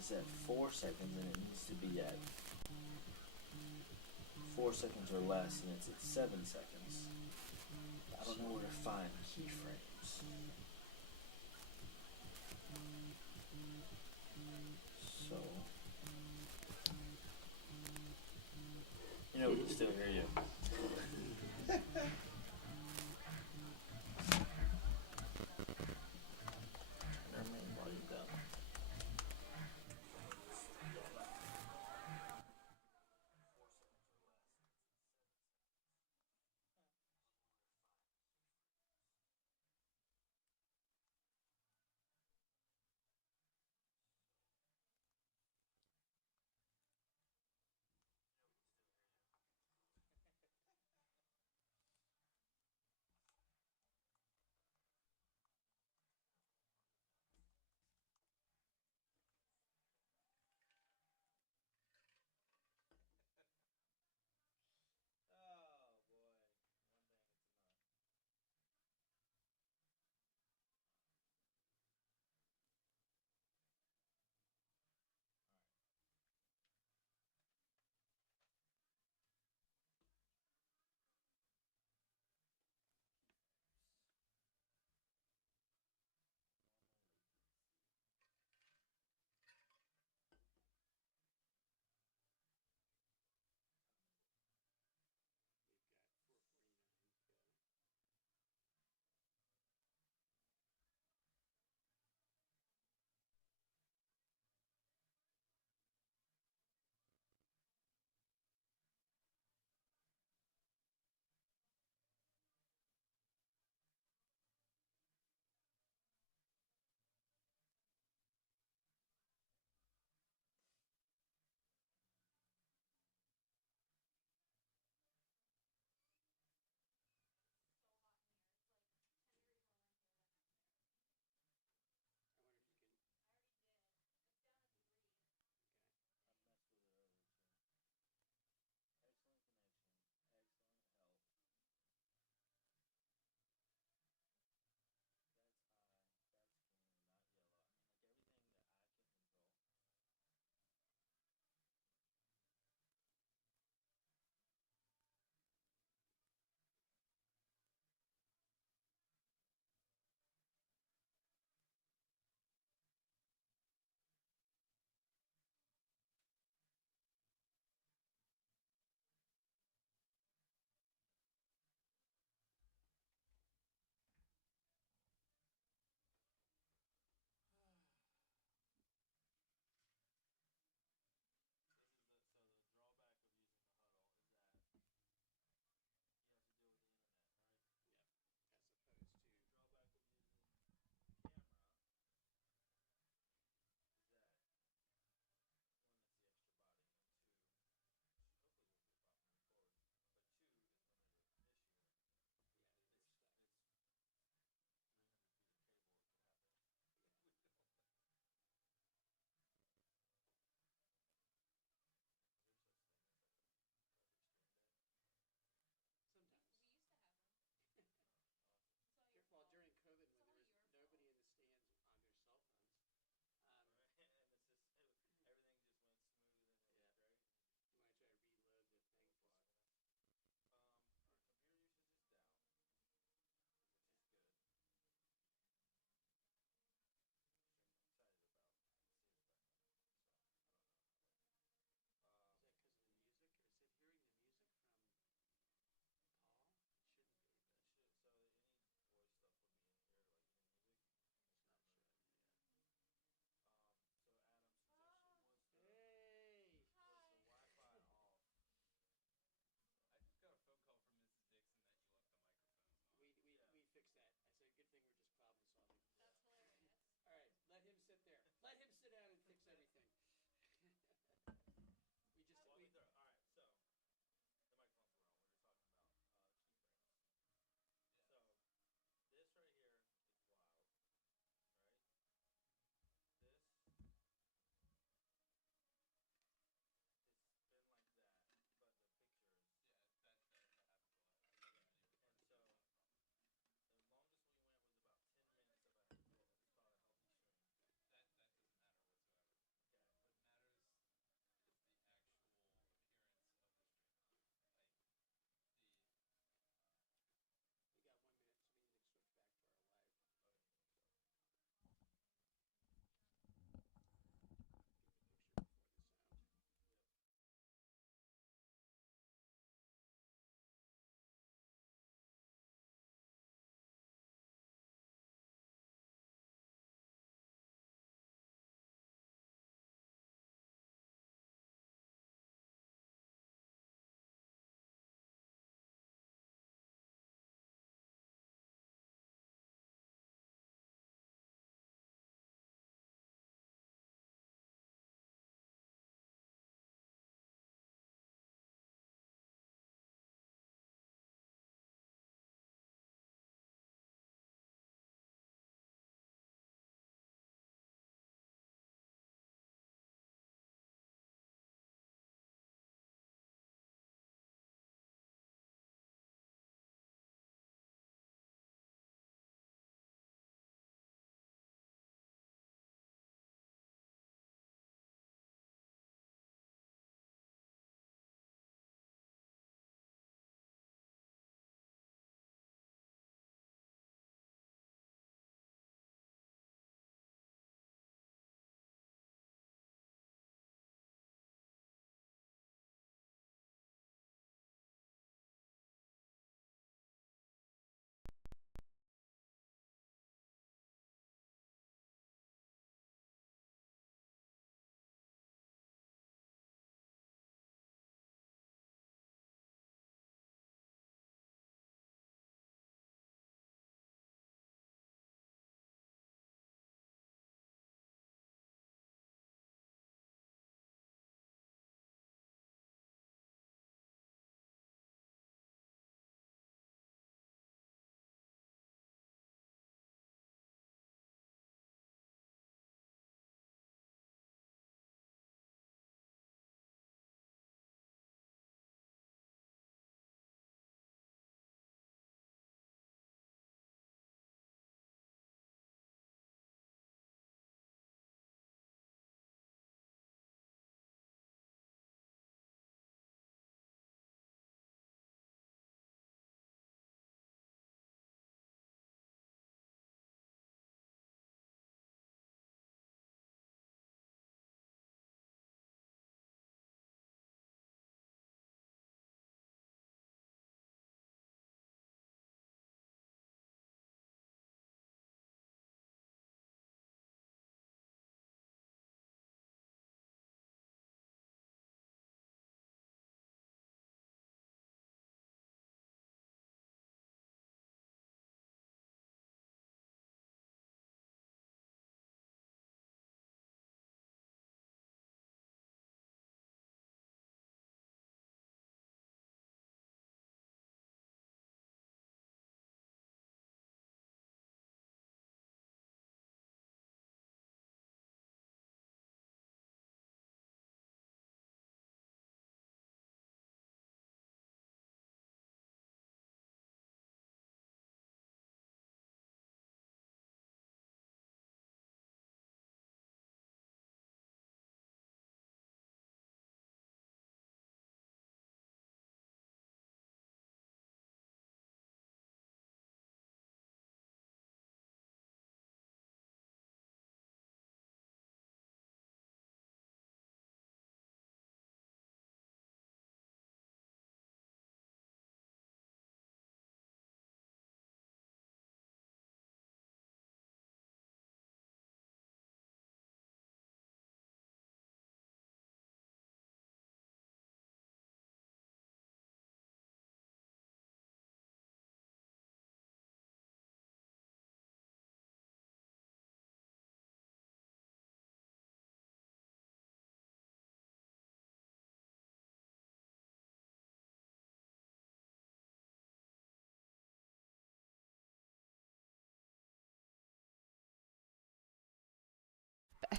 is at 4 seconds, and it needs to be at 4 seconds or less, and it's at 7 seconds. I don't know where to find keyframes. So, we can still hear you.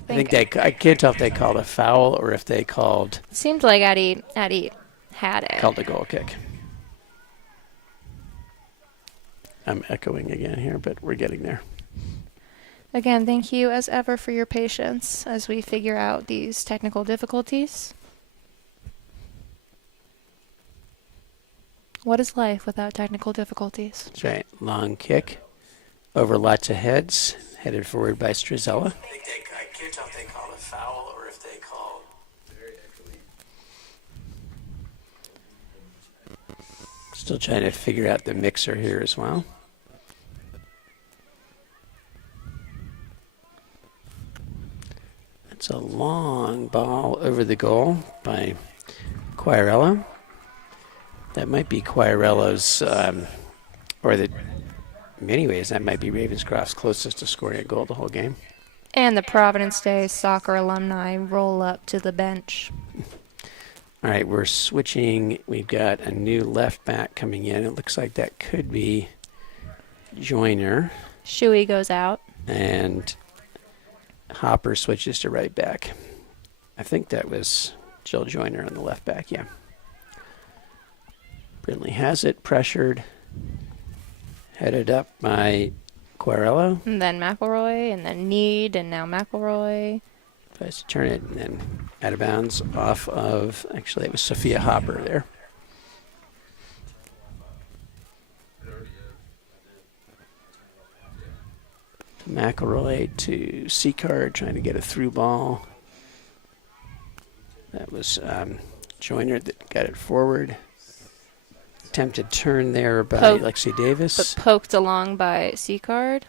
I can't tell if they called a foul or if they called. Seemed like Addie had it. Called a goal kick. I'm echoing again here, but we're getting there. Again, thank you as ever for your patience as we figure out these technical difficulties. What is life without technical difficulties? That's right. Long kick over lots of heads, headed forward by Strizella. I can't tell if they called a foul or if they called. Still trying to figure out the mixer here as well. It's a long ball over the goal by Quirello. That might be Quirello's, in many ways, that might be Ravenscroft's closest to scoring a goal the whole game. And the Providence Day soccer alumni roll up to the bench. All right, we're switching. We've got a new left back coming in. It looks like that could be Joyner. Shuey goes out. And Hopper switches to right back. I think that was Jill Joyner on the left back, yeah. Brindley has it, pressured, headed up by Quirello. And then McElroy, and then Need, and now McElroy. Tries to turn it, and then out of bounds off of, actually it was Sophia Hopper there. McElroy to Seacard, trying to get a through ball. That was Joyner that got it forward. Attempted turn there by Lexi Davis. But poked along by Seacard.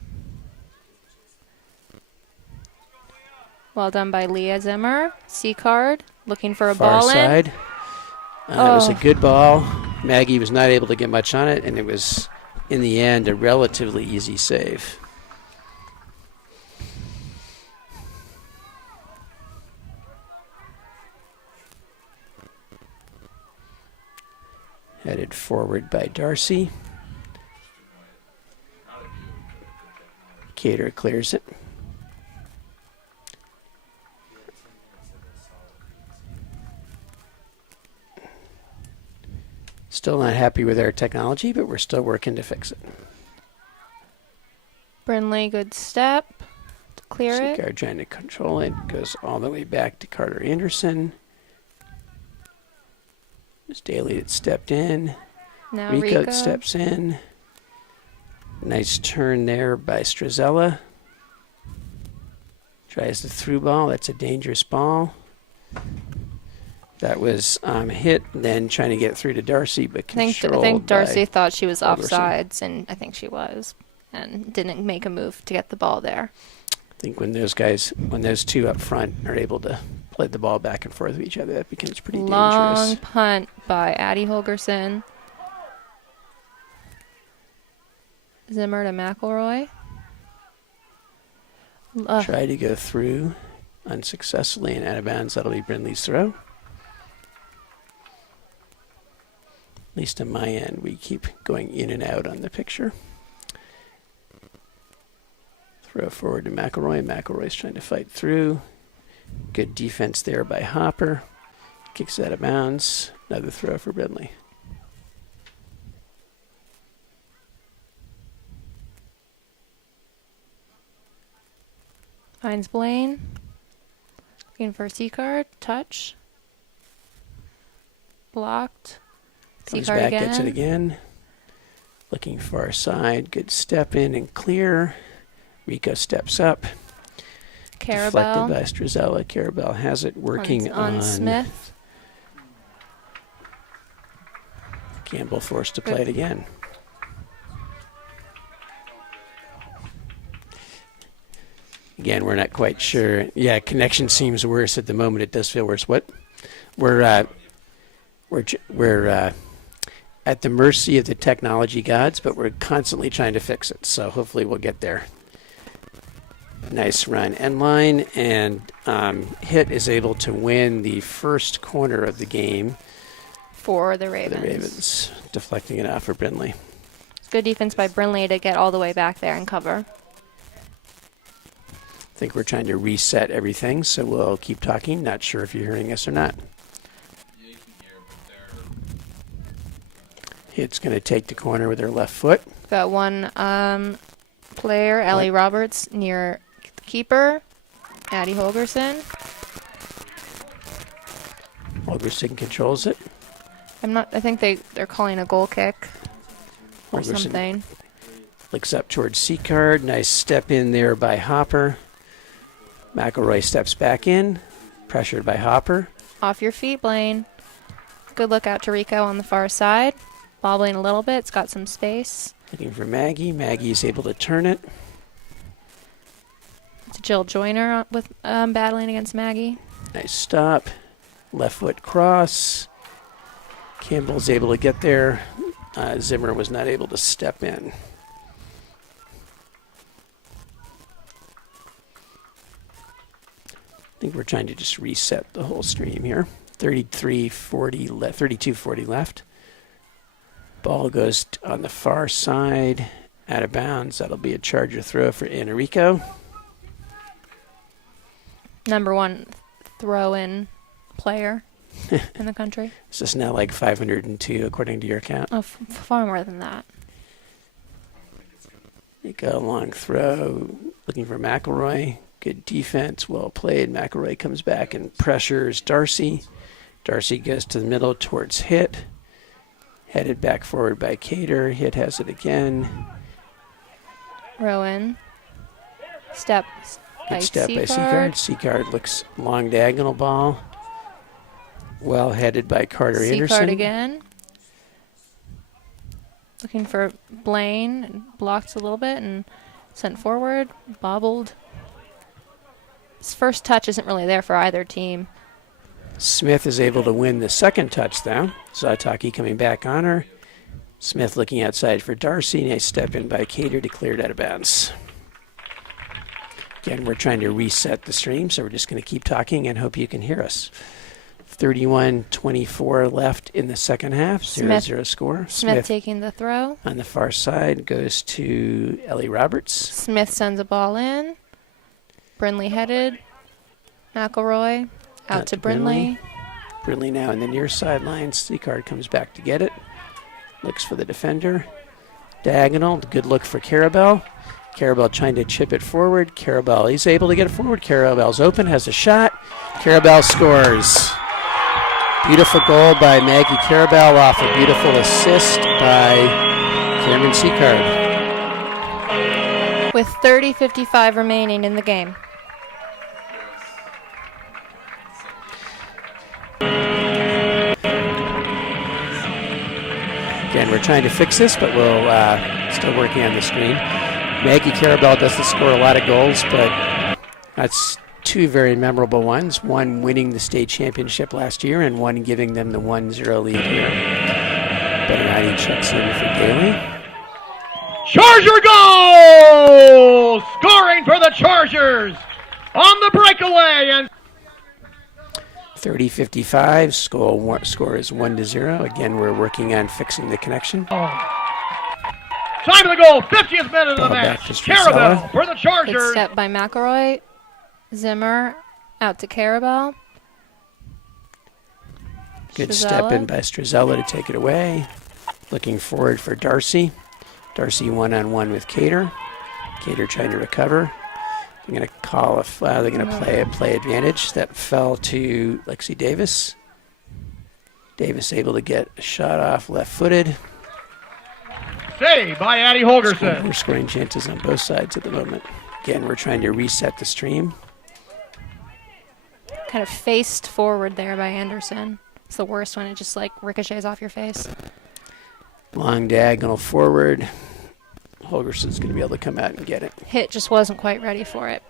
Well done by Leah Zimmer. Seacard looking for a Far ball side. in. It was a good ball. Maggie was not able to get much on it, and it was, in the end, a relatively easy save. Headed forward by Darcy. Cater clears it. Still not happy with our technology, but we're still working to fix it. Brindley, good step to clear it. Seacard trying to control it. Goes all the way back to Carter Anderson. It's Daly that stepped in. Now Rico steps in. Nice turn there by Strizella. Tries the through ball. That's a dangerous ball. That was hit, then trying to get through to Darcy, but controlled. I think Darcy thought she was Roberson. offsides, and I think she was, and didn't make a move to get the ball there. I think when those two up front are able to play the ball back and forth with each other, that becomes pretty Long dangerous. punt by Addie Holgerson. Zimmer to McElroy. Try to go through unsuccessfully and out of bounds. That'll be Brindley's throw. At least on my end, we keep going in and out on the picture. Throw forward to McElroy. McElroy's trying to fight through. Good defense there by Hopper. Kicks out of bounds. Another throw for Brindley. Finds Blaine. Looking for Seacard. Touch. Blocked. Comes Seacard back, again. gets it again. Looking far side. Good step in and clear. Rico steps up. Carabel. Deflected by Strizella. Carabel has it, working on Smith. Campbell forced to play it again. Again, we're not quite sure. Yeah, connection seems worse at the moment. It does feel worse. What? We're at the mercy of the technology gods, but we're constantly trying to fix it. So hopefully we'll get there. Nice run end line, and Hit is able to win the first corner of the game For the Ravens. The Ravens, deflecting it off for Brindley. It's good defense by Brindley to get all the way back there and cover. think we're trying to reset everything, so we'll keep talking. Not sure if you're hearing us or not. Yeah, you can hear, but It's going to take the corner with her left foot. Got one player, Ellie Roberts, near the keeper, Addie Holgerson. Holgerson controls it. I think they're calling a goal kick or Holgerson something. looks up towards C-card. Nice step in there by Hopper. McElroy steps back in, pressured by Hopper. Off your feet, Blaine. Good look out to Rico on the far side. Bobbling a little bit. It's got some space. Looking for Maggie. Maggie is able to turn it. It's Jill Joyner with battling against Maggie. Nice stop. Left foot cross. Campbell's able to get there. Zimmer was not able to step in. I think we're trying to just reset the whole stream here. 32-40 left. Ball goes on the far side, out of bounds. That'll be a charger throw for Enrico. Number one throw-in player in the country. Is this now like 502 according to your count? Oh, far more than that. Make a long throw, looking for McElroy. Good defense, well played. McElroy comes back and pressures Darcy. Darcy goes to the middle towards Hit. Headed back forward by Cater. Hit has it again. Rowan. Step by Good step by C-card. C-card. C-card looks long diagonal ball. Well headed by Carter Anderson. C-card again. Looking for Blaine. Blocked a little bit and sent forward. Bobbled. His first touch isn't really there for either team. Smith is able to win the second touch, though. Zataki coming back on her. Smith looking outside for Darcy. Nice step in by Cater, declared out of bounds. Again, we're trying to reset the stream, so we're just going to keep talking and hope you can hear us. 31-24 left in the second half, 0-0 score. Smith taking the throw. On the far side goes to Ellie Roberts. Smith sends a ball in. Brindley headed. McElroy out to Brindley. Brindley now in the near sideline. C-card comes back to get it. Looks for the defender. Diagonal. Good look for Carabel. Carabel trying to chip it forward. Carabel, he's able to get it forward. Carabel's open, has a shot. Carabel scores. Beautiful goal by Maggie Carabel off a beautiful assist by Cameron C-card. With 30:55 remaining in the game. Again, we're trying to fix this, but we'll still working on the screen. Maggie Carabel doesn't score a lot of goals, but that's two very memorable ones. One winning the state championship last year, and one giving them the 1-0 lead here. Benatti checks in for Daly. Charger goal! Scoring for the Chargers on the breakaway, and 30-55. Score is 1-0. Again, we're working on fixing the connection. time of the goal, 50th minute of the Ball back match. to Carabel for the Good Chargers. step by McElroy. Zimmer out to Carabel. Good step in by Struzella to take it away. Looking forward for Darcy. Darcy one-on-one with Cater. Cater trying to recover. They're going to call they're going to play advantage. That fell to Lexi Davis. Davis able to get a shot off left-footed. Save by Addie Holgerson. We're scoring chances on both sides at the moment. Again, we're trying to reset the stream. Kind of faced forward there by Anderson. It's the worst when it just like ricochets off your face. Long diagonal forward. Holgerson's going to be able to come out and get it. Hit just wasn't quite ready for it.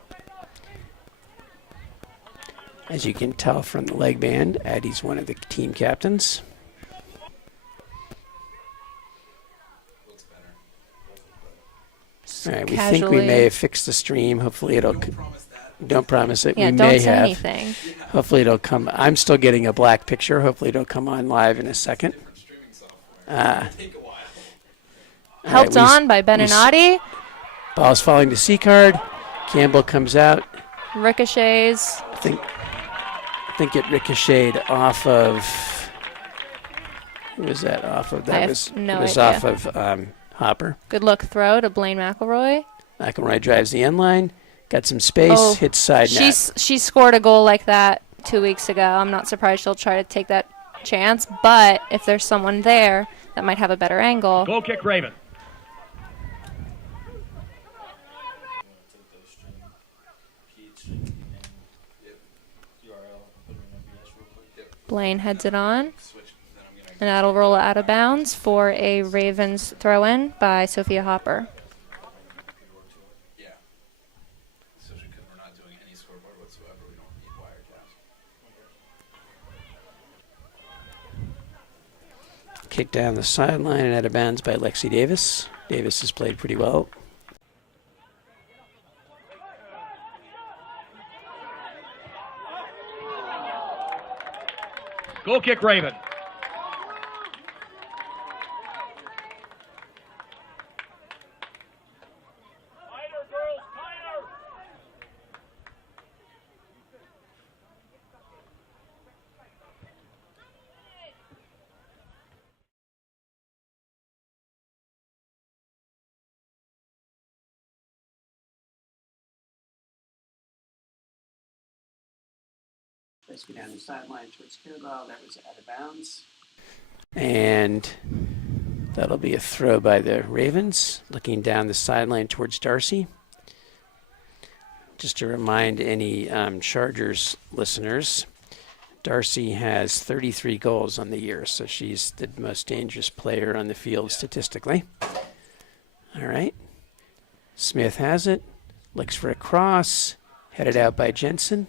As you can tell from the leg band, Addie's one of the team captains. All right, we think we may have fixed the stream. Hopefully it'll... Don't promise it. Yeah, we don't may say have. anything. Hopefully it'll come. I'm still getting a black picture. Hopefully it'll come on live in a second. Helped on by Beninati. Ball's falling to C-card. Campbell comes out. Ricochets. I think it ricocheted off of. Who was that off of? That was no it was idea. off of Hopper. Good look throw to Blaine McElroy. McElroy drives the end line, got some space, hits side net. She scored a goal like that 2 weeks ago. I'm not surprised she'll try to take that chance, but if there's someone there that might have a better angle. Goal kick, Raven. Blaine heads it on, and that'll roll out of bounds for a Ravens throw-in by Sophia Hopper. Yeah. Especially because we're not doing any scoreboard whatsoever. We don't need wiretaps. Kicked down the sideline and out of bounds by Lexi Davis. Davis has played pretty well. Goal kick, Raven. Let's go down the sideline towards Carabao. That was out of bounds. And that'll be a throw by the Ravens, looking down the sideline towards Darcy. Just to remind any Chargers listeners, Darcy has 33 goals on the year, so she's the most dangerous player on the field statistically. All right. Smith has it, looks for a cross, headed out by Jensen.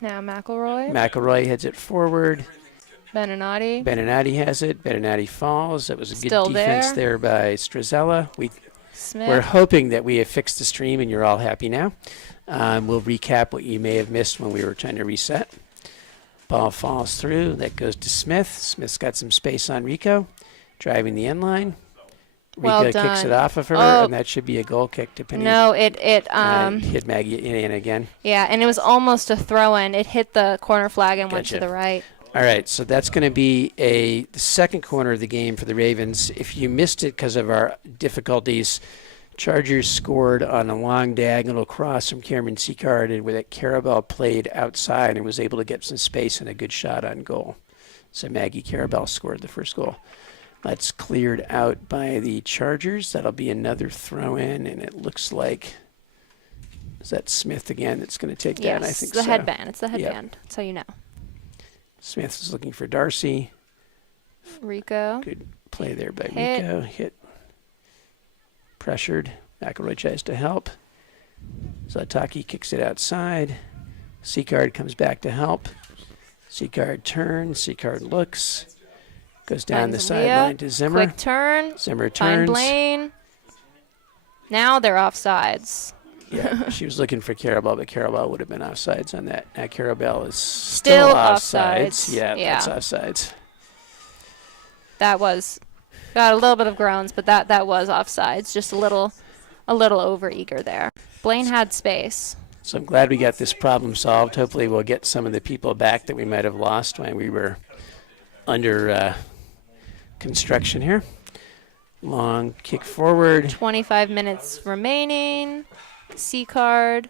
Now McElroy. McElroy heads it forward. Beninati. Beninati has it. Beninati falls. That was a good Still defense there by Strazella. Smith. We're hoping that we have fixed the stream and you're all happy now. We'll recap what you may have missed when we were trying to reset. Ball falls through. That goes to Smith. Smith's got some space on Rico, driving the end line. Well Rico kicks done. it off of her, Oh. and that should be a goal kick to Penny. No, it hit Maggie in again. yeah, and it was almost a throw-in. It hit the corner flag and went to Gotcha. the right. All right, so that's going to be the second corner of the game for the Ravens. If you missed it because of our difficulties, Chargers scored on a long diagonal cross from Cameron Seacard, and with it, Carabel played outside and was able to get some space and a good shot on goal. So Maggie Carabel scored the first goal. That's cleared out by the Chargers. That'll be another throw-in, and it looks like, is that Smith again that's going to take down? I Yes, think the so. headband. It's the Yep. headband. That's how you know. Smith is looking for Darcy. Rico. Good play there by Hit. Rico. Hit. Pressured. McElroy tries to help. Zataki kicks it outside. Seacard comes back to help. Seacard turns. Seacard looks. Goes down the Finds Leah. sideline to Zimmer. Quick turn. Zimmer Find turns. Blaine. Now they're offsides. Yeah, she was looking for Carabel, but Carabel would have been offsides on that. Now Carabel is still offsides. Yeah, Yeah. that's offsides. That was got a little bit of groans, but that was offsides. Just a little over eager there. Blaine had space. So I'm glad we got this problem solved. Hopefully we'll get some of the people back that we might have lost when we were under construction here. Long kick forward. 25 minutes remaining. C card.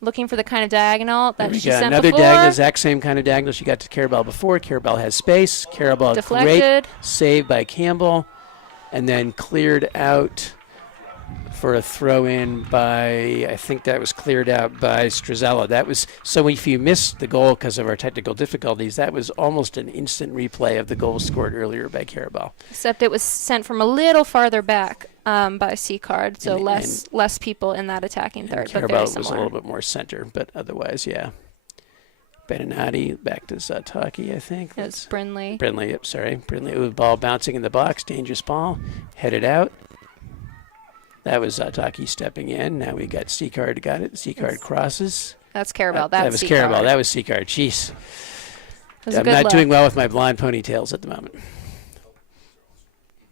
Looking for the kind of diagonal There that we she go. sent Another before. diagonal, exact same kind of diagonal she got to Carabel before. Carabel has space. Carabel great Deflected. save by Campbell, and then cleared out for a throw-in by, I think that was cleared out by Strazella. That was, so if you missed the goal because of our technical difficulties, that was almost an instant replay of the goal scored earlier by Carabel. Except it was sent from a little farther back by C card, so And- less people in that attacking third, but Carabel very was a similar. little bit more center, but otherwise, yeah. Beninati back to Zataki, I think. It was Brindley. Brindley, yep, sorry. Brindley with ball bouncing in the box, dangerous ball, headed out. That was Zataki stepping in. Now we got Seacard, got it. Seacard crosses. That's Carabel. That That's was C Carabel. card. That was Seacard. Jeez. It was a I'm good not look. doing well with my blonde ponytails at the moment.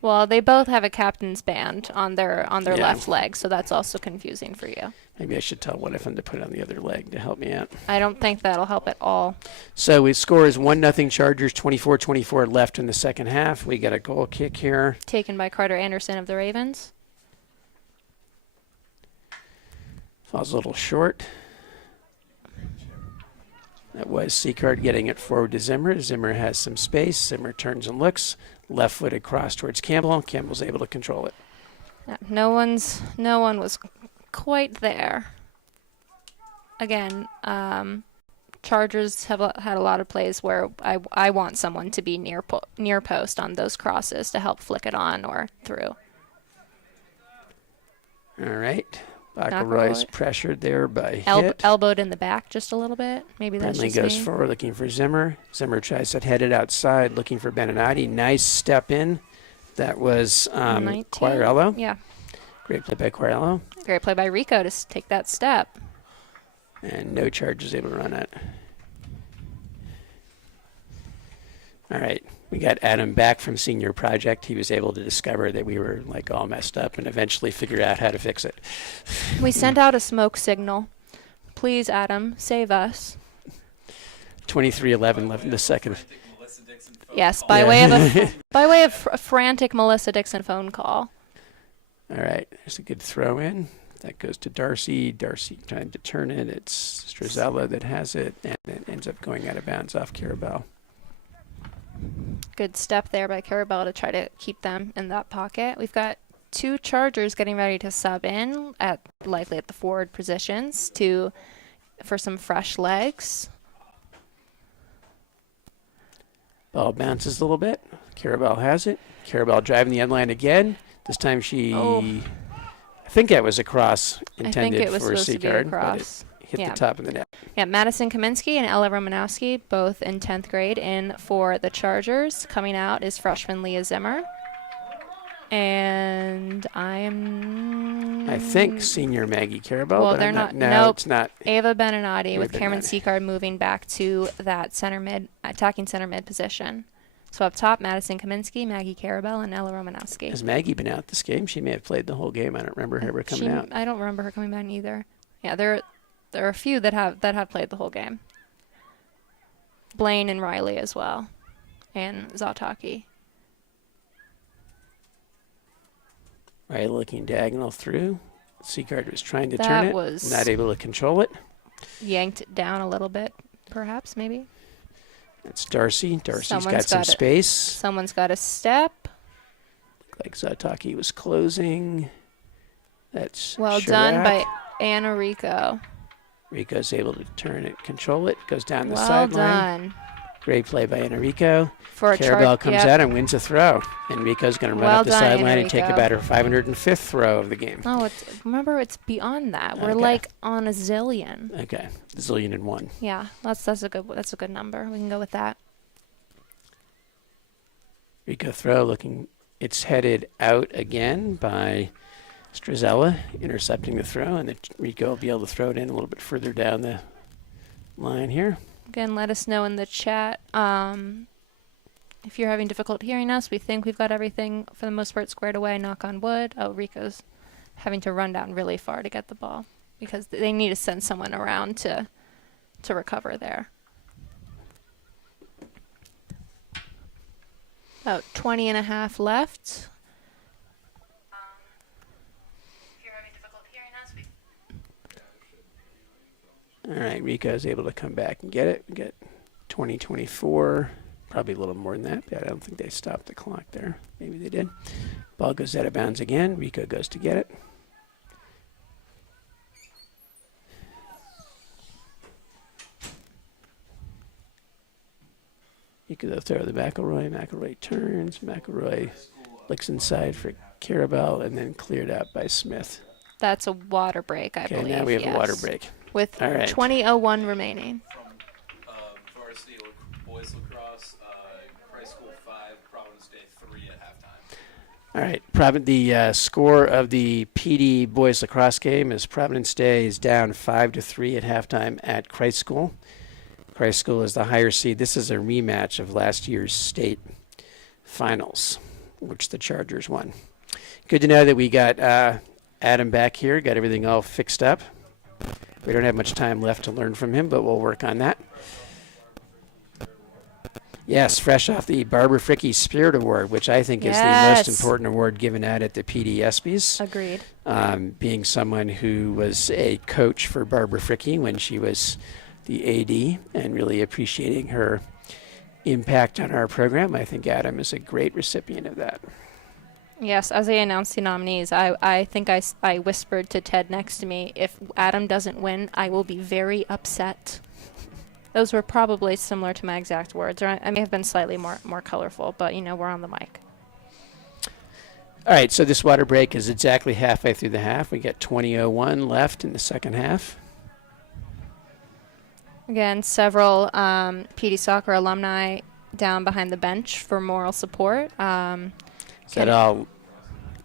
Well, they both have a captain's band on their Yeah. left leg, so that's also confusing for you. Maybe I should tell one of them to put it on the other leg to help me out. I don't think that'll help at all. So we score is 1-0 Chargers, 24-24 left in the second half. We got a goal kick here. Taken by Carter Anderson of the Ravens. Falls a little short. That was Seacard getting it forward to Zimmer. Zimmer has some space. Zimmer turns and looks. Left-footed cross towards Campbell. Campbell's able to control it. No one was quite there. Again, Chargers have had a lot of plays where I want someone to be near post on those crosses to help flick it on or through. All right. McElroy's pressured there by hit. Elbowed in the back just a little bit. Maybe that's Brindley just goes me. forward looking for Zimmer. Zimmer tries to head it outside looking for Beninati. Nice step in. That was 19. Quirello. Yeah. Great play by Quirello. Great play by Rico to take that step. And no Chargers able to run it. All right. We got Adam back from senior project. He was able to discover that we were like all messed up and eventually figure out how to fix it. We sent out a smoke signal. Please, Adam, save us. 23-11 left in the second. Yes, by way of a frantic Melissa Dixon phone call. All right, there's a good throw in. That goes to Darcy. Darcy trying to turn it. It's Strazella that has it, and it ends up going out of bounds off Carabao. Good step there by Carabao to try to keep them in that pocket. We've got two Chargers getting ready to sub in likely at the forward positions for some fresh legs. Ball bounces a little bit. Carabao has it. Carabao driving the end line again. This time I think that was a cross intended for a C-card, but it hit the top of the net. Yeah, Madison Kaminsky and Ella Romanowski, both in 10th grade, in for the Chargers. Coming out is freshman Leah Zimmer. And I think senior Maggie Carabao. Well, but they're not. not. No, Nope. it's not. Ava Beninati with Cameron Beninati. Seacard moving back to that attacking center mid position. So up top, Madison Kaminsky, Maggie Carabell, and Ella Romanowski. Has Maggie been out this game? She may have played the whole game. I don't remember her ever coming out. I don't remember her coming back either. Yeah, there are a few that have played the whole game. Blaine and Riley as well, and Zataki. Right, looking diagonal through. Seacard was trying to turn it. Not able to control it. Yanked it down a little bit, perhaps, maybe. That's Darcy. Darcy's got some space. Someone's got a step. Looked like Zataki was closing. That's well Chirac. Done by Anna Rico. Rico's able to turn it, control it, goes down the Well sideline. done. Great play by Enrico. For Carabell comes out and wins a throw. Enrico's going to run up the sideline and take Enrico. about her 505th throw of the game. Oh, remember, it's beyond that. We're like on a zillion. Okay, zillion and one. Yeah, that's a good number. We can go with that. Rico throw looking. It's headed out again by Strazella, intercepting the throw, and Rico will be able to throw it in a little bit further down the line here. Again, let us know in the chat if you're having difficulty hearing us. We think we've got everything for the most part squared away, knock on wood. Oh, Rico's having to run down really far to get the ball because they need to send someone around to recover there. About 20 and a half left. If you're having difficulty hearing us, All right, Rico is able to come back and get it. We get 20-24, probably a little more than that, but I don't think they stopped the clock there. Maybe they did. Ball goes out of bounds again. Rico goes to get it. Rico throw to McElroy. McElroy turns. McElroy looks inside for Carabell and then cleared out by Smith. That's a water break, I believe. Okay, now we have a water break. With 20:01 remaining. From Varsity boys lacrosse, Christ School 5, Providence Day 3 at halftime. All right, the score of the PD boys lacrosse game is Providence Day is down 5-3 at halftime at Christ School. Christ School is the higher seed. This is a rematch of last year's state finals, which the Chargers won. Good to know that we got Adam back here, got everything all fixed up. We don't have much time left to learn from him, but we'll work on that. Yes, fresh off the Barbara Fricke Spirit Award, which I think is the most important award given out at the PDSBs. Agreed. Being someone who was a coach for Barbara Fricke when she was the AD, and really appreciating her impact on our program, I think Adam is a great recipient of that. Yes, as I announced the nominees, I think I whispered to Ted next to me, if Adam doesn't win, I will be very upset. Those were probably similar to my exact words, or I may have been slightly more colorful, but, you know, we're on the mic. All right, so this water break is exactly halfway through the half. We got 20:01 left in the second half. Again, several PD soccer alumni down behind the bench for moral support. Is that all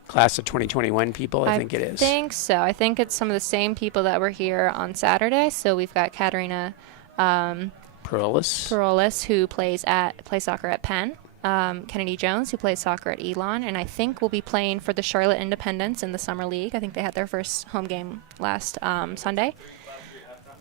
class of 2021 people? I think it is. I think so. I think it's some of the same people that were here on Saturday. So we've got Katerina Perolis, who plays soccer at Penn. Kennedy Jones, who plays soccer at Elon, and I think will be playing for the Charlotte Independents in the Summer League. I think they had their first home game last Sunday.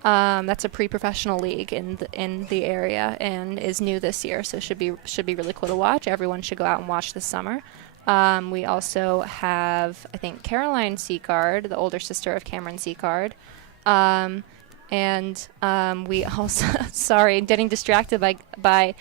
That's a pre-professional league in the area and is new this year, so should be really cool to watch. Everyone should go out and watch this summer. We also have, I think, Caroline Seacard, the older sister of Cameron Seacard. And we also, sorry, getting distracted by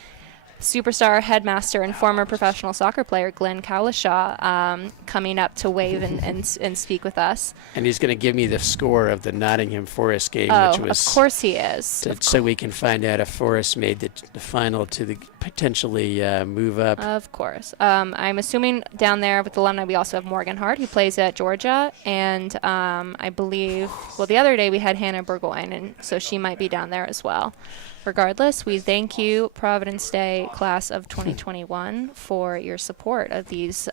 superstar headmaster and former professional soccer player Glenn Cowlishaw coming up to wave and speak with us. And he's going to give me the score of the Nottingham Forest game, which was... of course he is. So we can find out if Forest made the final to potentially move up. Of course. I'm assuming down there with the alumni we also have Morgan Hart, who plays at Georgia, and I believe, well, the other day we had Hannah Burgoyne, and so she might be down there as well. Regardless, we thank you, Providence Day class of 2021, for your support of these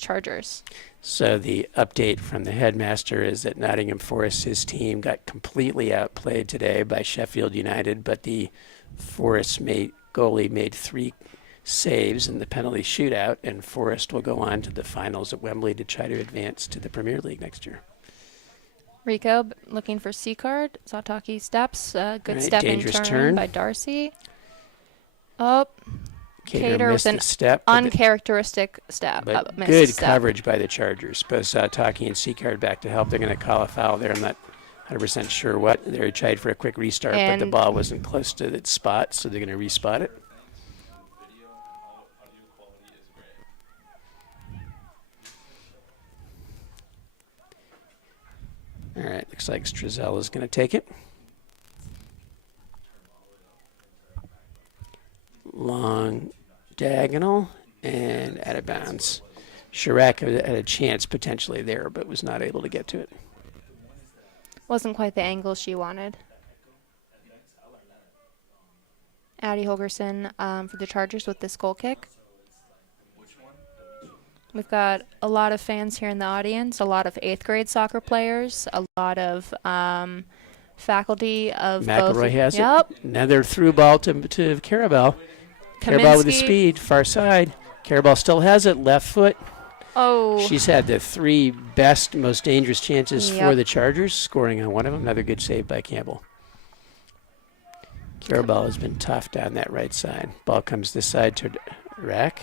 Chargers. So the update from the headmaster is that Nottingham Forest, his team, got completely outplayed today by Sheffield United, but the Forest goalie made 3 saves in the penalty shootout, and Forest will go on to the finals at Wembley to try to advance to the Premier League next year. Rico looking for C-card. Sataki steps. Good right, stepping turn by Darcy. Oh, Cater with an step, uncharacteristic step. But good coverage by the Chargers. Both Sataki and C-card back to help. They're going to call a foul there. I'm not 100% sure what. They tried for a quick restart, but the ball wasn't close to its spot, so they're going to respot it. All right, looks like Strazel is going to take it. Long diagonal and out of bounds. Chirac had a chance potentially there, but was not able to get to it. Wasn't quite the angle she wanted. Addie Holgerson for the Chargers with this goal kick. We've got a lot of fans here in the audience, a lot of 8th grade soccer players, a lot of faculty of McElroy both. has it. Another through ball to Carabel. Carabel with the speed, far side. Carabel still has it, left foot. Oh. She's had the 3 best, most dangerous chances for the Chargers, scoring on one of them. Another good save by Campbell. Carabel has been tough down that right side. Ball comes this side to Chirac.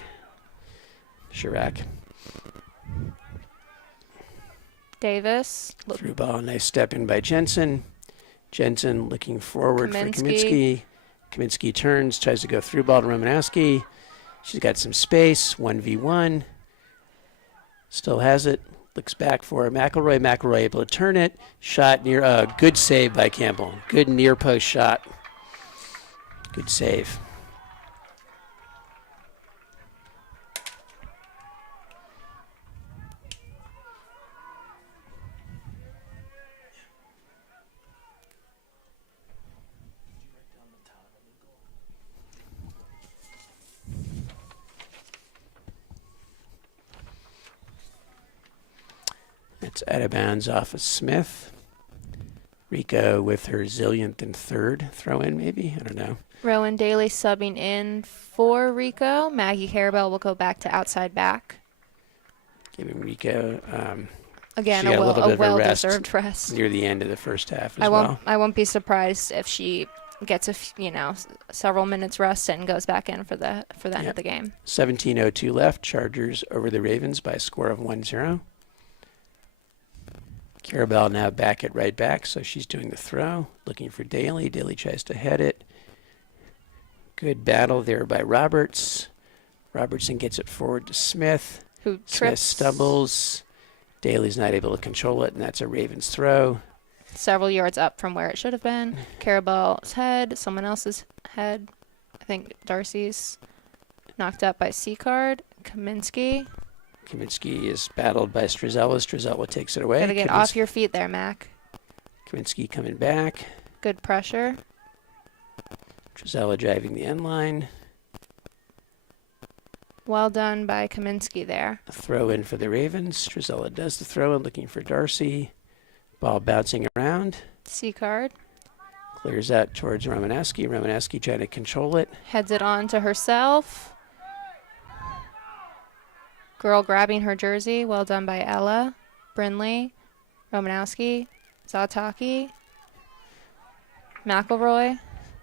Davis. Through ball, nice step in by Jensen. Jensen looking forward for Kaminsky. Kaminsky turns, tries to go through ball to Romanowski. She's got some space, 1v1. Still has it. Looks back for McElroy. McElroy able to turn it. Shot near, good save by Campbell. Good near post shot. Good save. It's out of bounds off of Smith. Rico with her zillionth and 3rd throw in, maybe? I don't know. Rowan Daly subbing in for Rico. Maggie Carabel will go back to outside back. Giving Rico again, She got a little bit a of a rest well-deserved rest. near the end of the first half as I well. won't be surprised if she gets several minutes rest and goes back in for the end of the game. 17:02 left. Chargers over the Ravens by a score of 1-0. Carabelle now back at right back, so she's doing the throw, looking for Daly. Daly tries to head it. Good battle there by Roberts. Robertson gets it forward to Smith. Who Smith trips stumbles. Daly's not able to control it, and that's a Ravens throw. several yards up from where it should have been. Carabelle's head, someone else's head. I think Darcy's knocked up by C-Card. Kaminsky. Kaminsky is battled by Strizella. Strizella takes it away. Gotta get off your feet there, Mac. Kaminsky coming back. Good pressure. Strizella driving the end line. Well done by Kaminsky there. A throw in for the Ravens. Strizella does the throw in, looking for Darcy. Ball bouncing around. C-Card. Clears out towards Romanowski. Romanowski trying to control it. Heads it on to herself. Girl grabbing her jersey. Well done by Ella. Brindley. Romanowski. Zataki. McElroy.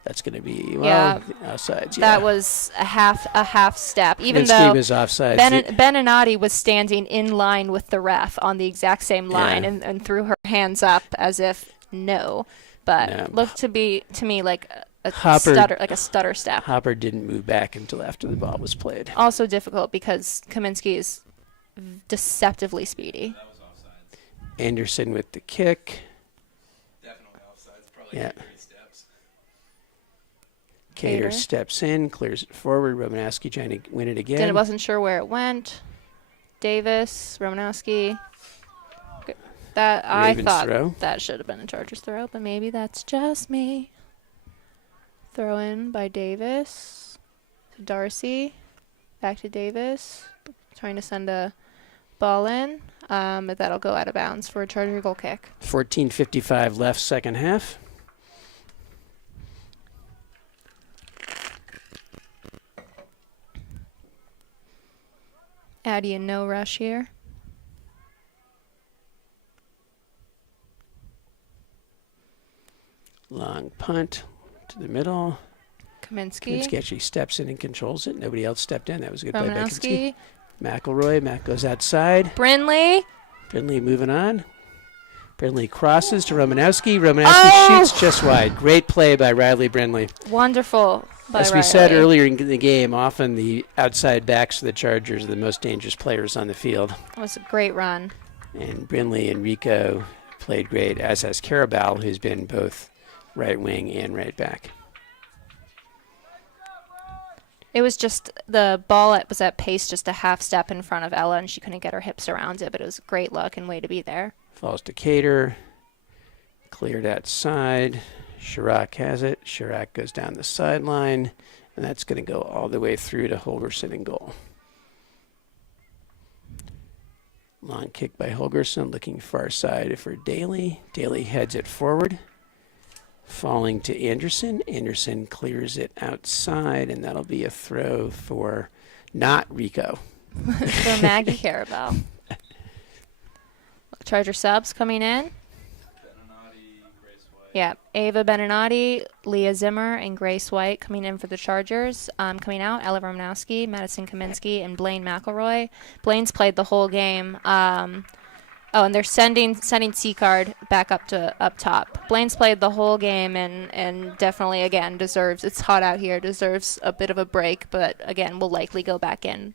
That's going to be, offsides. That was a half step. Even Kaminsky though was offsides. Beninati was standing in line with the ref on the exact same line and threw her hands up as if no. But looked to me like a stutter step. Hopper didn't move back until after the ball was played. Also difficult because Kaminsky is deceptively speedy. That was offsides. Anderson with the kick. Definitely offsides. Probably Yeah. 30 steps. Cater steps in, clears it forward. Romanowski trying to win it again. Wasn't sure where it went. Davis, Romanowski. That I thought throw. that should have been a Chargers throw, but maybe that's just me. Throw in by Davis to Darcy. Back to Davis. Trying to send a ball in, but that'll go out of bounds for a Charger goal kick. 14:55 left, second half. Addie in no rush here. Long punt to the middle. Kaminsky. Kaminsky actually steps in and controls it. Nobody else stepped in. That was a good play by Romanowski. Kaminsky. McElroy. Mac goes outside. Brindley. Brindley moving on. Brindley crosses to Romanowski. Romanowski shoots just wide. Great play by Riley Brindley. Wonderful by As we said earlier in the game, often the outside backs of the Chargers are the most dangerous players on the field. It was a great run. And Brindley and Rico played great, as has Carabelle, who's been both right wing and right back. It was just the ball was at pace just a half step in front of Ella, and she couldn't get her hips around it, but it was great luck and way to be there. Falls to Cater. Cleared outside. Chirac has it. Chirac goes down the sideline, and that's going to go all the way through to Holgerson in goal. Long kick by Holgerson, looking far side for Daly. Daly heads it forward. Falling to Anderson. Anderson clears it outside, and that'll be a throw for not Rico. For Maggie Carabelle. Charger subs coming in. Beninati, Grace White. Yeah, Ava Beninati, Leah Zimmer, and Grace White coming in for the Chargers. Coming out, Ella Romanowski, Madison Kaminsky, and Blaine McElroy. Blaine's played the whole game. And they're sending C-Card back up top. Blaine's played the whole game and definitely, again, it's hot out here, deserves a bit of a break, but, again, will likely go back in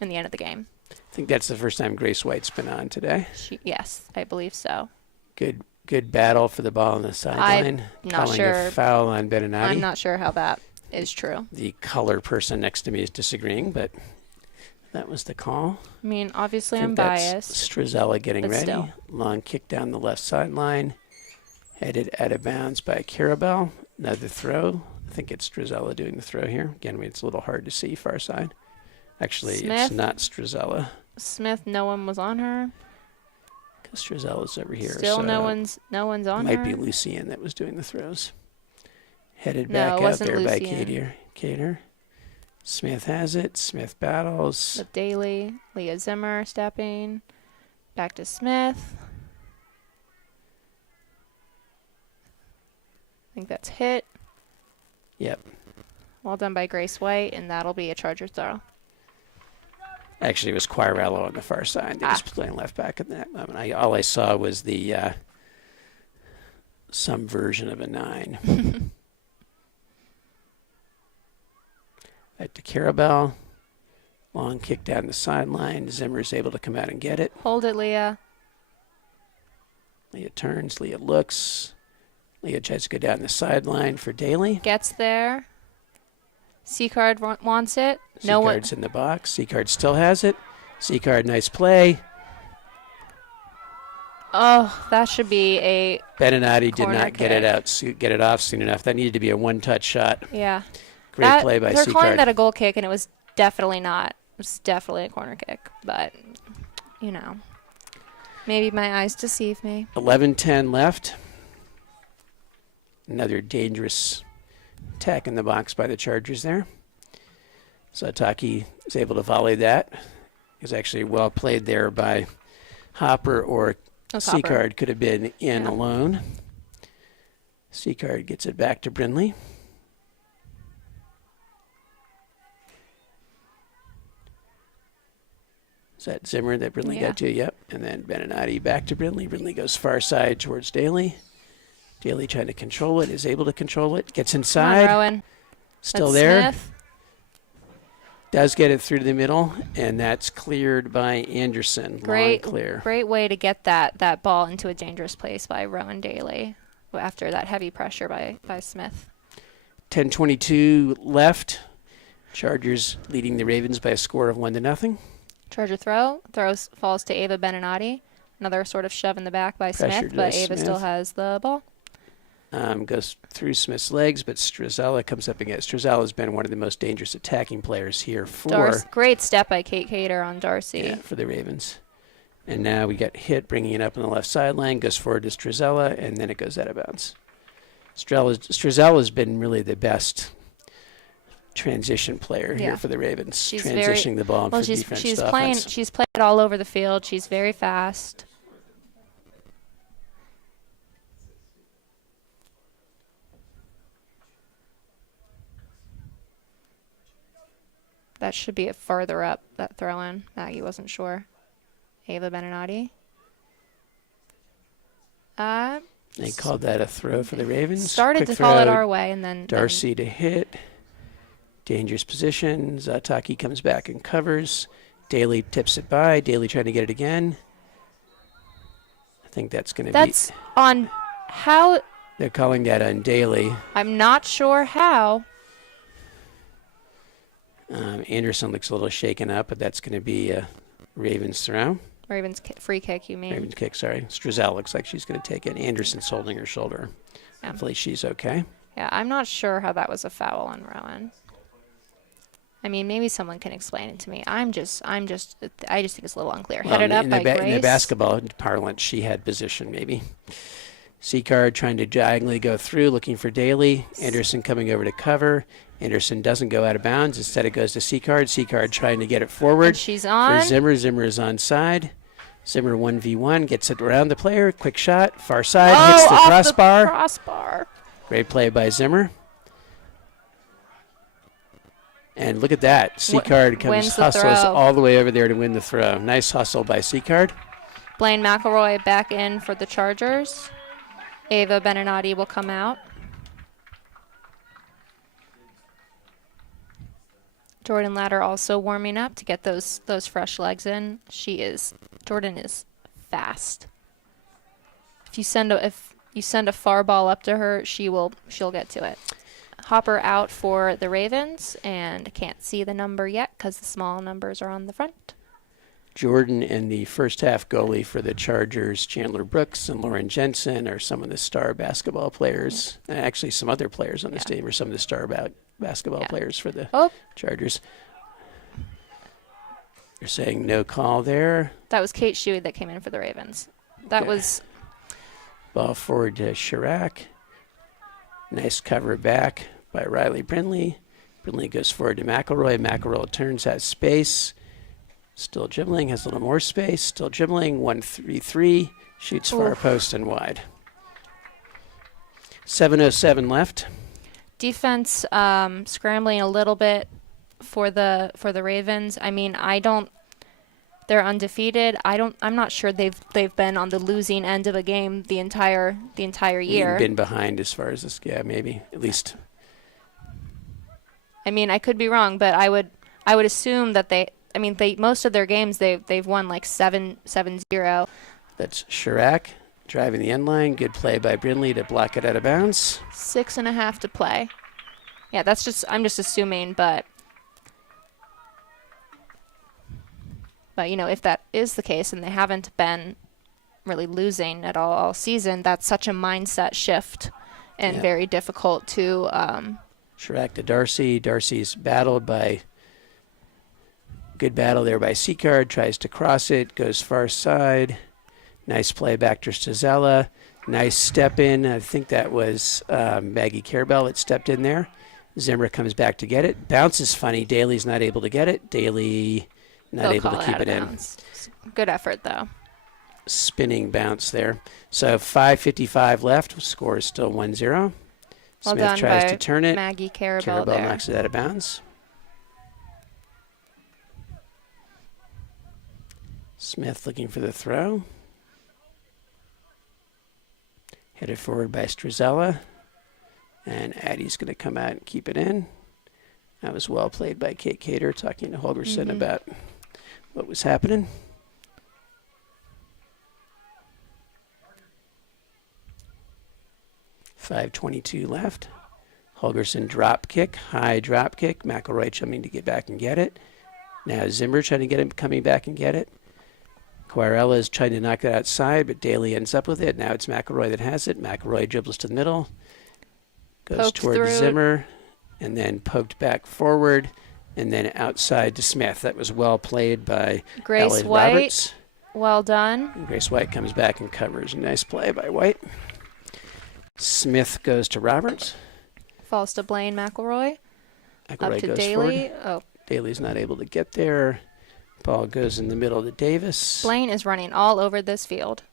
the end of the game. I think that's the first time Grace White's been on today. Yes, I believe so. Good battle for the ball on the sideline. I'm not Calling sure. a foul on Beninati. I'm not sure how that is true. The color person next to me is disagreeing, but that was the call. I mean, obviously I think I'm that's biased. Strizella getting but ready. still. Long kick down the left sideline. Headed out of bounds by Carabelle. Another throw. I think it's Strizella doing the throw here. Again, it's a little hard to see far side. Actually, Smith. it's not Strizella. Smith, no one was on her. Because Strizella's over here. Still so no one's on her. might be Lucien that was doing the throws. Headed No, back it out wasn't there by Lucien. Cater. Smith has it. Smith battles. With Daly, Leah Zimmer stepping. Back to Smith. I think that's hit. Yep. Well done by Grace White, and that'll be a Charger throw. Actually, it was Quirello on the far side. They was playing left back in that moment. All I saw was the some version of a 9. Back to Carabel. Long kick down the sideline. Zimmer's able to come out and get it. Hold it, Leah. Leah turns. Leah looks. Leah tries to go down the sideline for Daly. Gets there. C-Card wants it. C-Card's in the box. C-Card still has it. C-Card, nice play. Oh, that should be a Beninati did corner not get it out, get it off soon enough. That needed to be a one-touch shot. Yeah. Great play by They're C-Card. calling that a goal kick, and it was definitely not. It was definitely a corner kick, but, you know, maybe my eyes deceive me. 11:10 left. Another dangerous attack in the box by the Chargers there. Sataki is able to volley that. It was actually well played there by Hopper, or C-Card could have been in alone. C-Card gets it back to Brindley. Is that Zimmer that Brindley got to? Yep. And then Beninati back to Brindley. Brindley goes far side towards Daly. Daly trying to control it, is able to control it, gets inside. Come on, Rowan. Still That's there. Smith. Does get it through to the middle, and that's cleared by Anderson. Long clear. Great way to get that ball into a dangerous place by Rowan Daly after that heavy pressure by Smith. 10:22 left. Chargers leading the Ravens by a score of 1-0. Charger falls to Ava Beninati. Another sort of shove in the back by Pressure Smith, but to Ava Smith. still has the ball. Goes through Smith's legs, but Struzella comes up against. Struzella's been one of the most dangerous attacking players here for Great step by Kate Cater on Darcy. Yeah, for the Ravens. And now we got hit, bringing it up on the left sideline, goes forward to Struzella, and then it goes out of bounds. Struzella's been really the best transition player here for the Ravens, she's transitioning the ball from defense to offense. She's played all over the field. She's very fast. That should be a further up, that throw-in. Maggie wasn't sure. Ava Beninati. They called that a throw for the Ravens. Started Quick to call it throw. our way, and then Darcy to hit. Dangerous position. Zataki comes back and covers. Daly tips it by. Daly trying to get it again. I think that's going to be... That's on how... They're calling that on Daly. I'm not sure how. Anderson looks a little shaken up, but that's going to be a Ravens throw. Ravens free kick, you mean? Ravens kick, sorry. Struzella looks like she's going to take it. Anderson's holding her shoulder. Yeah. Hopefully she's okay. Yeah, I'm not sure how that was a foul on Rowan. I mean, maybe someone can explain it to me. I just think it's a little unclear. Well, Headed up by Grace. In the basketball parlance, she had position, maybe. C-Card trying to diagonally go through, looking for Daly. Anderson coming over to cover. Anderson doesn't go out of bounds. Instead, it goes to C-Card. C-Card trying to get it forward. And she's on. For Zimmer. Zimmer is on side. Zimmer 1v1, gets it around the player. Quick shot, far side, hits the crossbar. The crossbar. Great play by Zimmer. And look at that. C-Card hustles all the way over there to win the throw. Nice hustle by C-Card. Blaine McElroy back in for the Chargers. Ava Beninati will come out. Jordan Latter also warming up to get those fresh legs in. Jordan is fast. If you send a far ball up to her, she'll get to it. Hopper out for the Ravens, and can't see the number yet because the small numbers are on the front. Jordan and the first half goalie for the Chargers, Chandler Brooks and Lauren Jensen, are some of the star basketball players. And actually, some other players on this team are some of the star basketball players for the Chargers. They're saying no call there. That was Kate Shuey that came in for the Ravens. That was... Ball forward to Chirac. Nice cover back by Riley Brindley. Brindley goes forward to McElroy. McElroy turns, has space. Still dribbling, has a little more space. Still dribbling, 1-3-3. Shoots far post and wide. 7:07 left. Defense scrambling a little bit for the Ravens. I mean, they're undefeated. I'm not sure they've been on the losing end of a game the entire year. Been behind as far as this, yeah, maybe at least. I mean, I could be wrong, but I would assume that they most of their games they've won like 7-0. That's Chirac driving the end line. Good play by Brindley to block it out of bounds. 6.5 to play. Yeah, I'm just assuming, but if that is the case and they haven't been really losing at all season, that's such a mindset shift and very difficult to. Chirac to Darcy. Darcy's battled by. Good battle there by Seacard. Tries to cross it. Goes far side. Nice play back to Strazella. Nice step in. I think that was Maggie Carabell that stepped in there. Zimmer comes back to get it. Bounce is funny. Daly's not able to get it. Daly not able to keep it in. Good effort, though. Spinning bounce there. So 5:55 left. Score is still 1-0. Well Smith done tries by to turn it. Maggie Carabell Carabell knocks it out of bounds. Smith looking for the throw. Headed forward by Strazella. And Addie's going to come out and keep it in. That was well played by Kate Cater, talking to Holgerson about what was happening. .5:22 left. Holgerson drop kick, high drop kick. McElroy coming to get back and get it. Now Zimmer trying to get him coming back and get it. Quarella is trying to knock it outside, but Daly ends up with it. Now it's McElroy that has it. McElroy dribbles to the middle. Goes Poked toward through. Zimmer, and then poked back forward, and then outside to Smith. That was well played by Grace Elliot White. Roberts. Well done. And Grace White comes back and covers. Nice play by White. Smith goes to Roberts. Falls to Blaine McElroy. McElroy Up to goes Daly. forward. Oh, Daly's not able to get there. Ball goes in the middle to Davis. Blaine is running all over this field.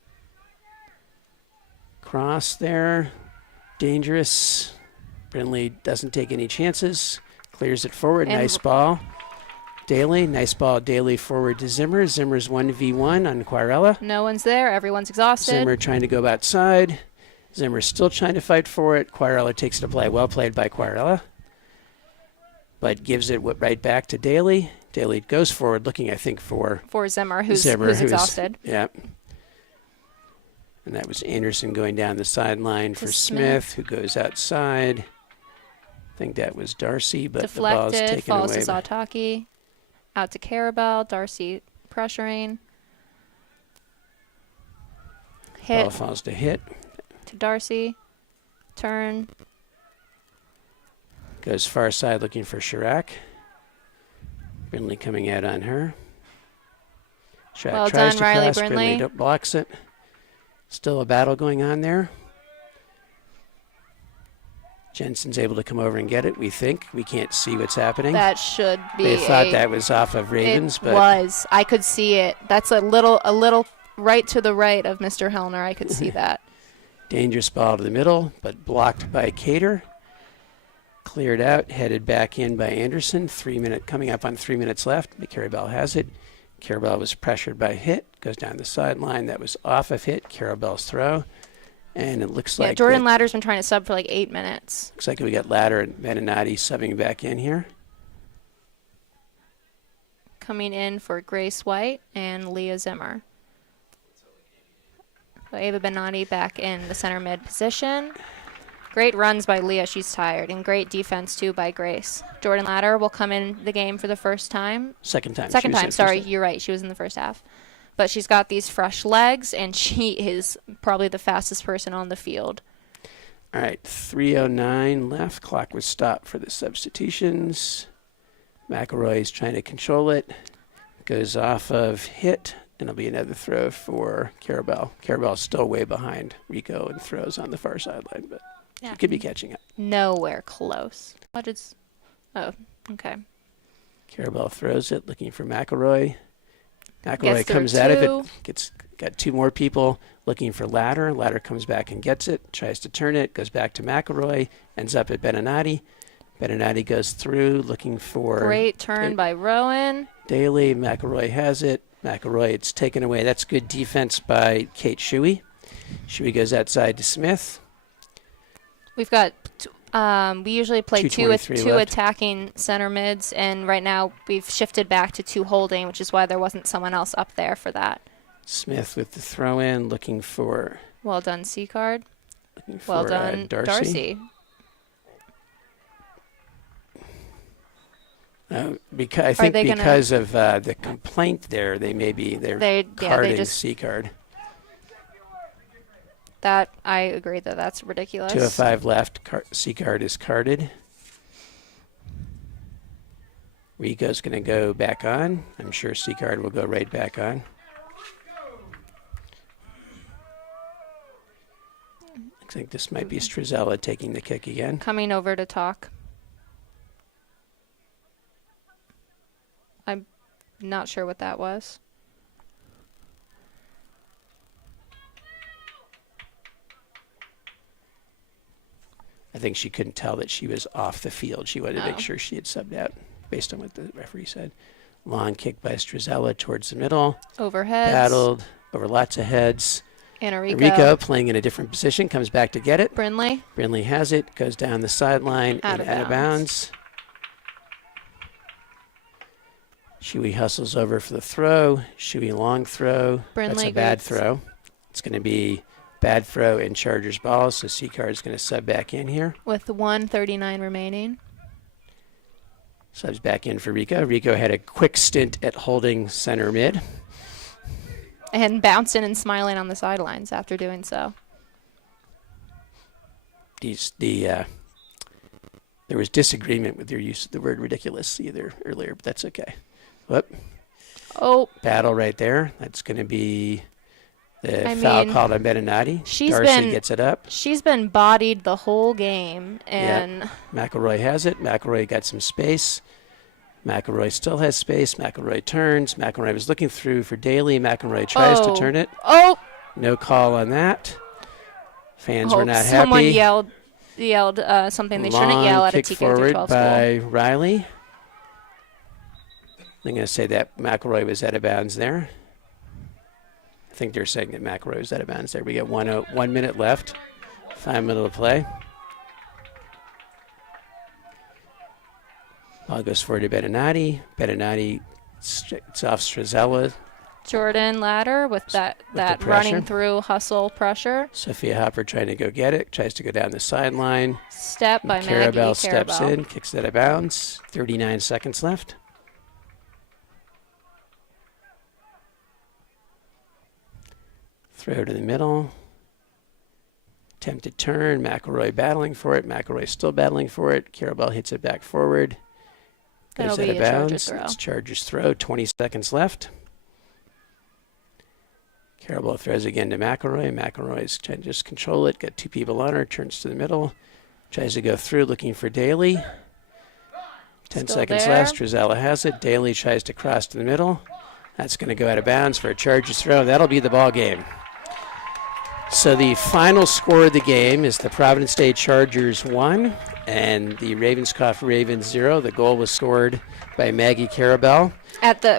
Cross there. Dangerous. Brindley doesn't take any chances. Clears it forward. And nice ball. Daly. Nice ball. Daly forward to Zimmer. Zimmer's 1v1 on Quarella. No one's there. Everyone's exhausted. Zimmer trying to go outside. Zimmer still trying to fight for it. Quarella takes it to play. Well played by Quarella. But gives it right back to Daly. Daly goes forward looking, I think, for Zimmer, who's exhausted. Yeah. And that was Anderson going down the sideline for Smith, who goes outside. I think that was Darcy, but the ball's Deflected, taken falls away. to Sataki. Out to Carabell. Darcy pressuring. Hit Ball falls to Hit. to Darcy. Turn. Goes far side looking for Chirac. Brindley coming out on her. Chirac Well tries done, to Riley cross. Brindley. Blocks it. Still a battle going on there. Jensen's able to come over and get it, we think. We can't see what's happening. That should be. They thought that was off of Ravens, but was. I could see it. That's a little right to the right of Mr. Hellner. I could see that. dangerous ball to the middle, but blocked by Cater. Cleared out, headed back in by Anderson. Coming up on 3 minutes left. Carabell has it. Carabell was pressured by Hit. Goes down the sideline. That was off of Hit. Carabell's throw. And it looks like Jordan Ladder's been trying to sub for like 8 minutes. Looks like we got Ladder and Beninati subbing back in here. Coming in for Grace White and Leah Zimmer. So Ava Benatti back in the center mid position. Great runs by Leah, she's tired, and great defense too by Grace. Jordan Ladder will come in the game for the first time. Second time, sorry, you're right, she was in the first half. But she's got these fresh legs, and she is probably the fastest person on the field. All right, 3:09 left. Clock was stopped for the substitutions. McElroy's trying to control it. Goes off of Hit, and it'll be another throw for Carabell. Carabell's still way behind Rico and throws on the far sideline, but Yeah. she could be catching up. Nowhere close. Oh, okay. Carabell throws it, looking for McElroy. McElroy Gets comes through out of two. it. Got two more people looking for Ladder. Ladder comes back and gets it. Tries to turn it. Goes back to McElroy. Ends up at Beninati. Beninati goes through looking for... Great turn by Rowan. Daly. McElroy has it. McElroy, it's taken away. That's good defense by Kate Shuey. Shuey goes outside to Smith. We've got... we usually play two 2:23 left. attacking center mids, and right now we've shifted back to 2 holding, which is why there wasn't someone else up there for that. Smith with the throw-in, looking for... Well done, C-Card. looking for, Well done, Darcy. I think because of the complaint there, they're carding just C-Card. That I agree that's ridiculous. 2:05 left. C-Card is carded. Rico's going to go back on. I'm sure C-Card will go right back on. Looks like this might be Struzella taking the kick again. Coming over to talk. I'm not sure what that was. I think she couldn't tell that she was off the field. She wanted to make sure she had subbed out based on what the referee said. Long kick by Struzella towards the middle. Overheads. Battled over lots of heads. Enrico playing in a different position, comes back to get it. Brindley. Brindley has it, goes down the sideline and out of bounds. Shuey hustles over for the throw. Shuey long throw. Brindley That's a bad throw. It's going to be bad throw and Chargers ball, so C-Card is going to sub back in here. With 1:39 remaining. Subs back in for Rico. Rico had a quick stint at holding center mid. And bouncing and smiling on the sidelines after doing so. There was disagreement with your use of the word ridiculous earlier, but that's okay. Whoop. Oh. Battle right there. That's going to be the foul called on Beninati. Darcy gets it up. She's been bodied the whole game. And McElroy has it. McElroy got some space. McElroy still has space. McElroy turns. McElroy was looking through for Daly. McElroy tries to turn it. Oh. No call on that. Fans were not someone happy. yelled something they shouldn't yell at a TK through 12 school. By Riley. I'm going to say that McElroy was out of bounds there. I think they're saying that McElroy was out of bounds there. We got 1 minute left. 5 minutes to play. Ball goes forward to Beninati. Beninati it's off Struzella. Jordan Ladder with that running through hustle pressure. Sophia Hopper trying to go get it. Tries to go down the sideline. Step by Maggie Carabel steps in. Kicks it out of bounds. 39 seconds left. Throw to the middle. Attempted turn. McElroy battling for it. McElroy still battling for it. Carabel hits it back forward. Goes out of bounds. It's Chargers throw. 20 seconds left. Carabel throws again to McElroy. McElroy's trying to just control it. Got two people on her. Turns to the middle. Tries to go through looking for Daly. 10 seconds left. Struzella has it. Daly tries to cross to the middle. That's going to go out of bounds for a Chargers throw. That'll be the ball game. So the final score of the game is the Providence State Chargers 1 and the Ravenscroft Ravens 0. The goal was scored by Maggie Carabel.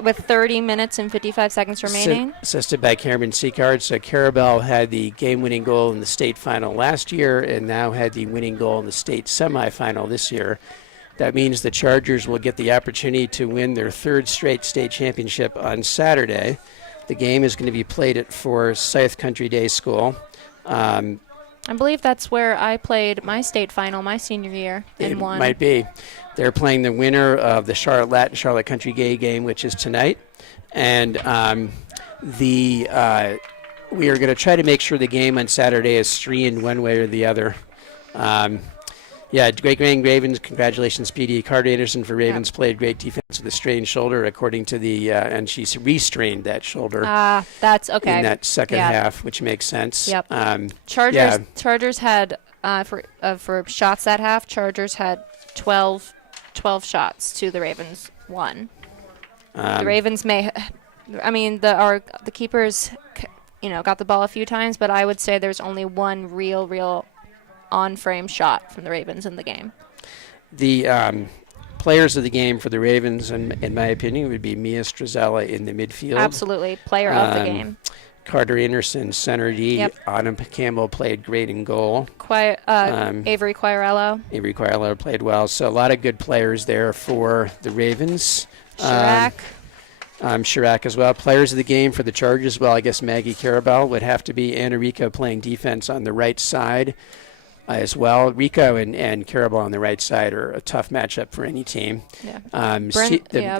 With 30 minutes and 55 seconds remaining. Assisted by Cameron Seacard. So Carabel had the game-winning goal in the state final last year and now had the winning goal in the state semifinal this year. That means the Chargers will get the opportunity to win their third straight state championship on Saturday. The game is going to be played at Forsyth Country Day School. I believe that's where I played my state final my senior year and won. It might be. They're playing the winner of the Charlotte Country Day game, which is tonight. And we are going to try to make sure the game on Saturday is streamed one way or the other. Great game, Ravens. Congratulations, PD. Carter Anderson for Ravens played great defense with a strained shoulder, according to and she restrained that shoulder. That's okay. In that second half, which makes sense. Yep. Chargers had for shots that half. Chargers had 12 shots to the Ravens 1. The Ravens may I mean, the keepers, got the ball a few times, but I would say there's only one real on-frame shot from the Ravens in the game. The players of the game for the Ravens, in my opinion, would be Mia Strazella in the midfield. Absolutely, player of the game. Carter Anderson, center D. Yep. Autumn Campbell played great in goal. Avery Quirello. Avery Quirello played well. So a lot of good players there for the Ravens. Chirac. Chirac as well. Players of the game for the Chargers, well, I guess Maggie Carabel would have to be. Anna Rico playing defense on the right side as well. Rico and Carabel on the right side are a tough matchup for any team. Yeah.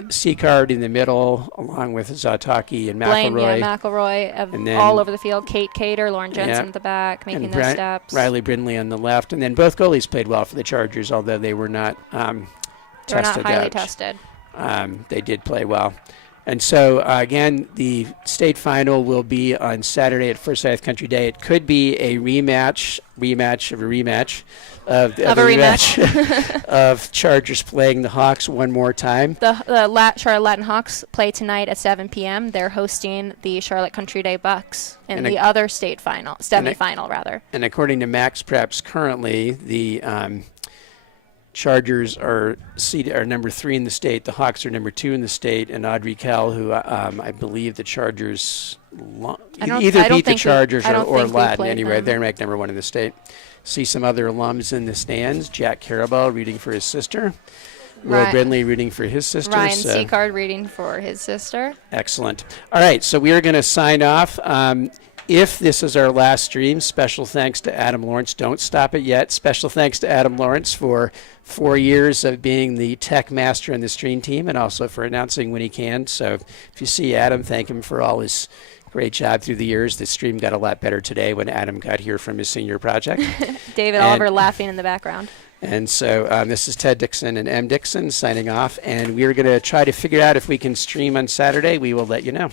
C-Card in the middle, along with Zataki and McElroy. Blaine, McElroy, and then all over the field. Kate Cater, Lauren Jensen at the back, making those steps. Riley Brindley on the left. And then both goalies played well for the Chargers, although they were not tested highly tested. They did play well. And so, again, the state final will be on Saturday at Forsyth Country Day. It could be a rematch of Chargers playing the Hawks one more time. The Charlotte Latin Hawks play tonight at 7 p.m. They're hosting the Charlotte Country Day Bucks in the other state semifinal, rather. And according to Max Preps, currently the Chargers are number 3 in the state. The Hawks are number 2 in the state, and Audrey Kell, who I believe the Chargers either beat the Chargers or Latin. Anyway, they're ranked number 1 in the state. See some other alums in the stands. Jack Carabel rooting for his sister. Will Brindley rooting for his sister. Ryan Seacard rooting for his sister. Excellent. All right, so we are going to sign off. If this is our last stream, special thanks to Adam Lawrence. Don't stop it yet. Special thanks to Adam Lawrence for 4 years of being the tech master in the stream team and also for announcing when he can. So if you see Adam, thank him for all his great job through the years. The stream got a lot better today when Adam got here from his senior project. David Oliver laughing in the background. And so this is Ted Dixon and M. Dixon signing off. And we're going to try to figure out if we can stream on Saturday. We will let you know.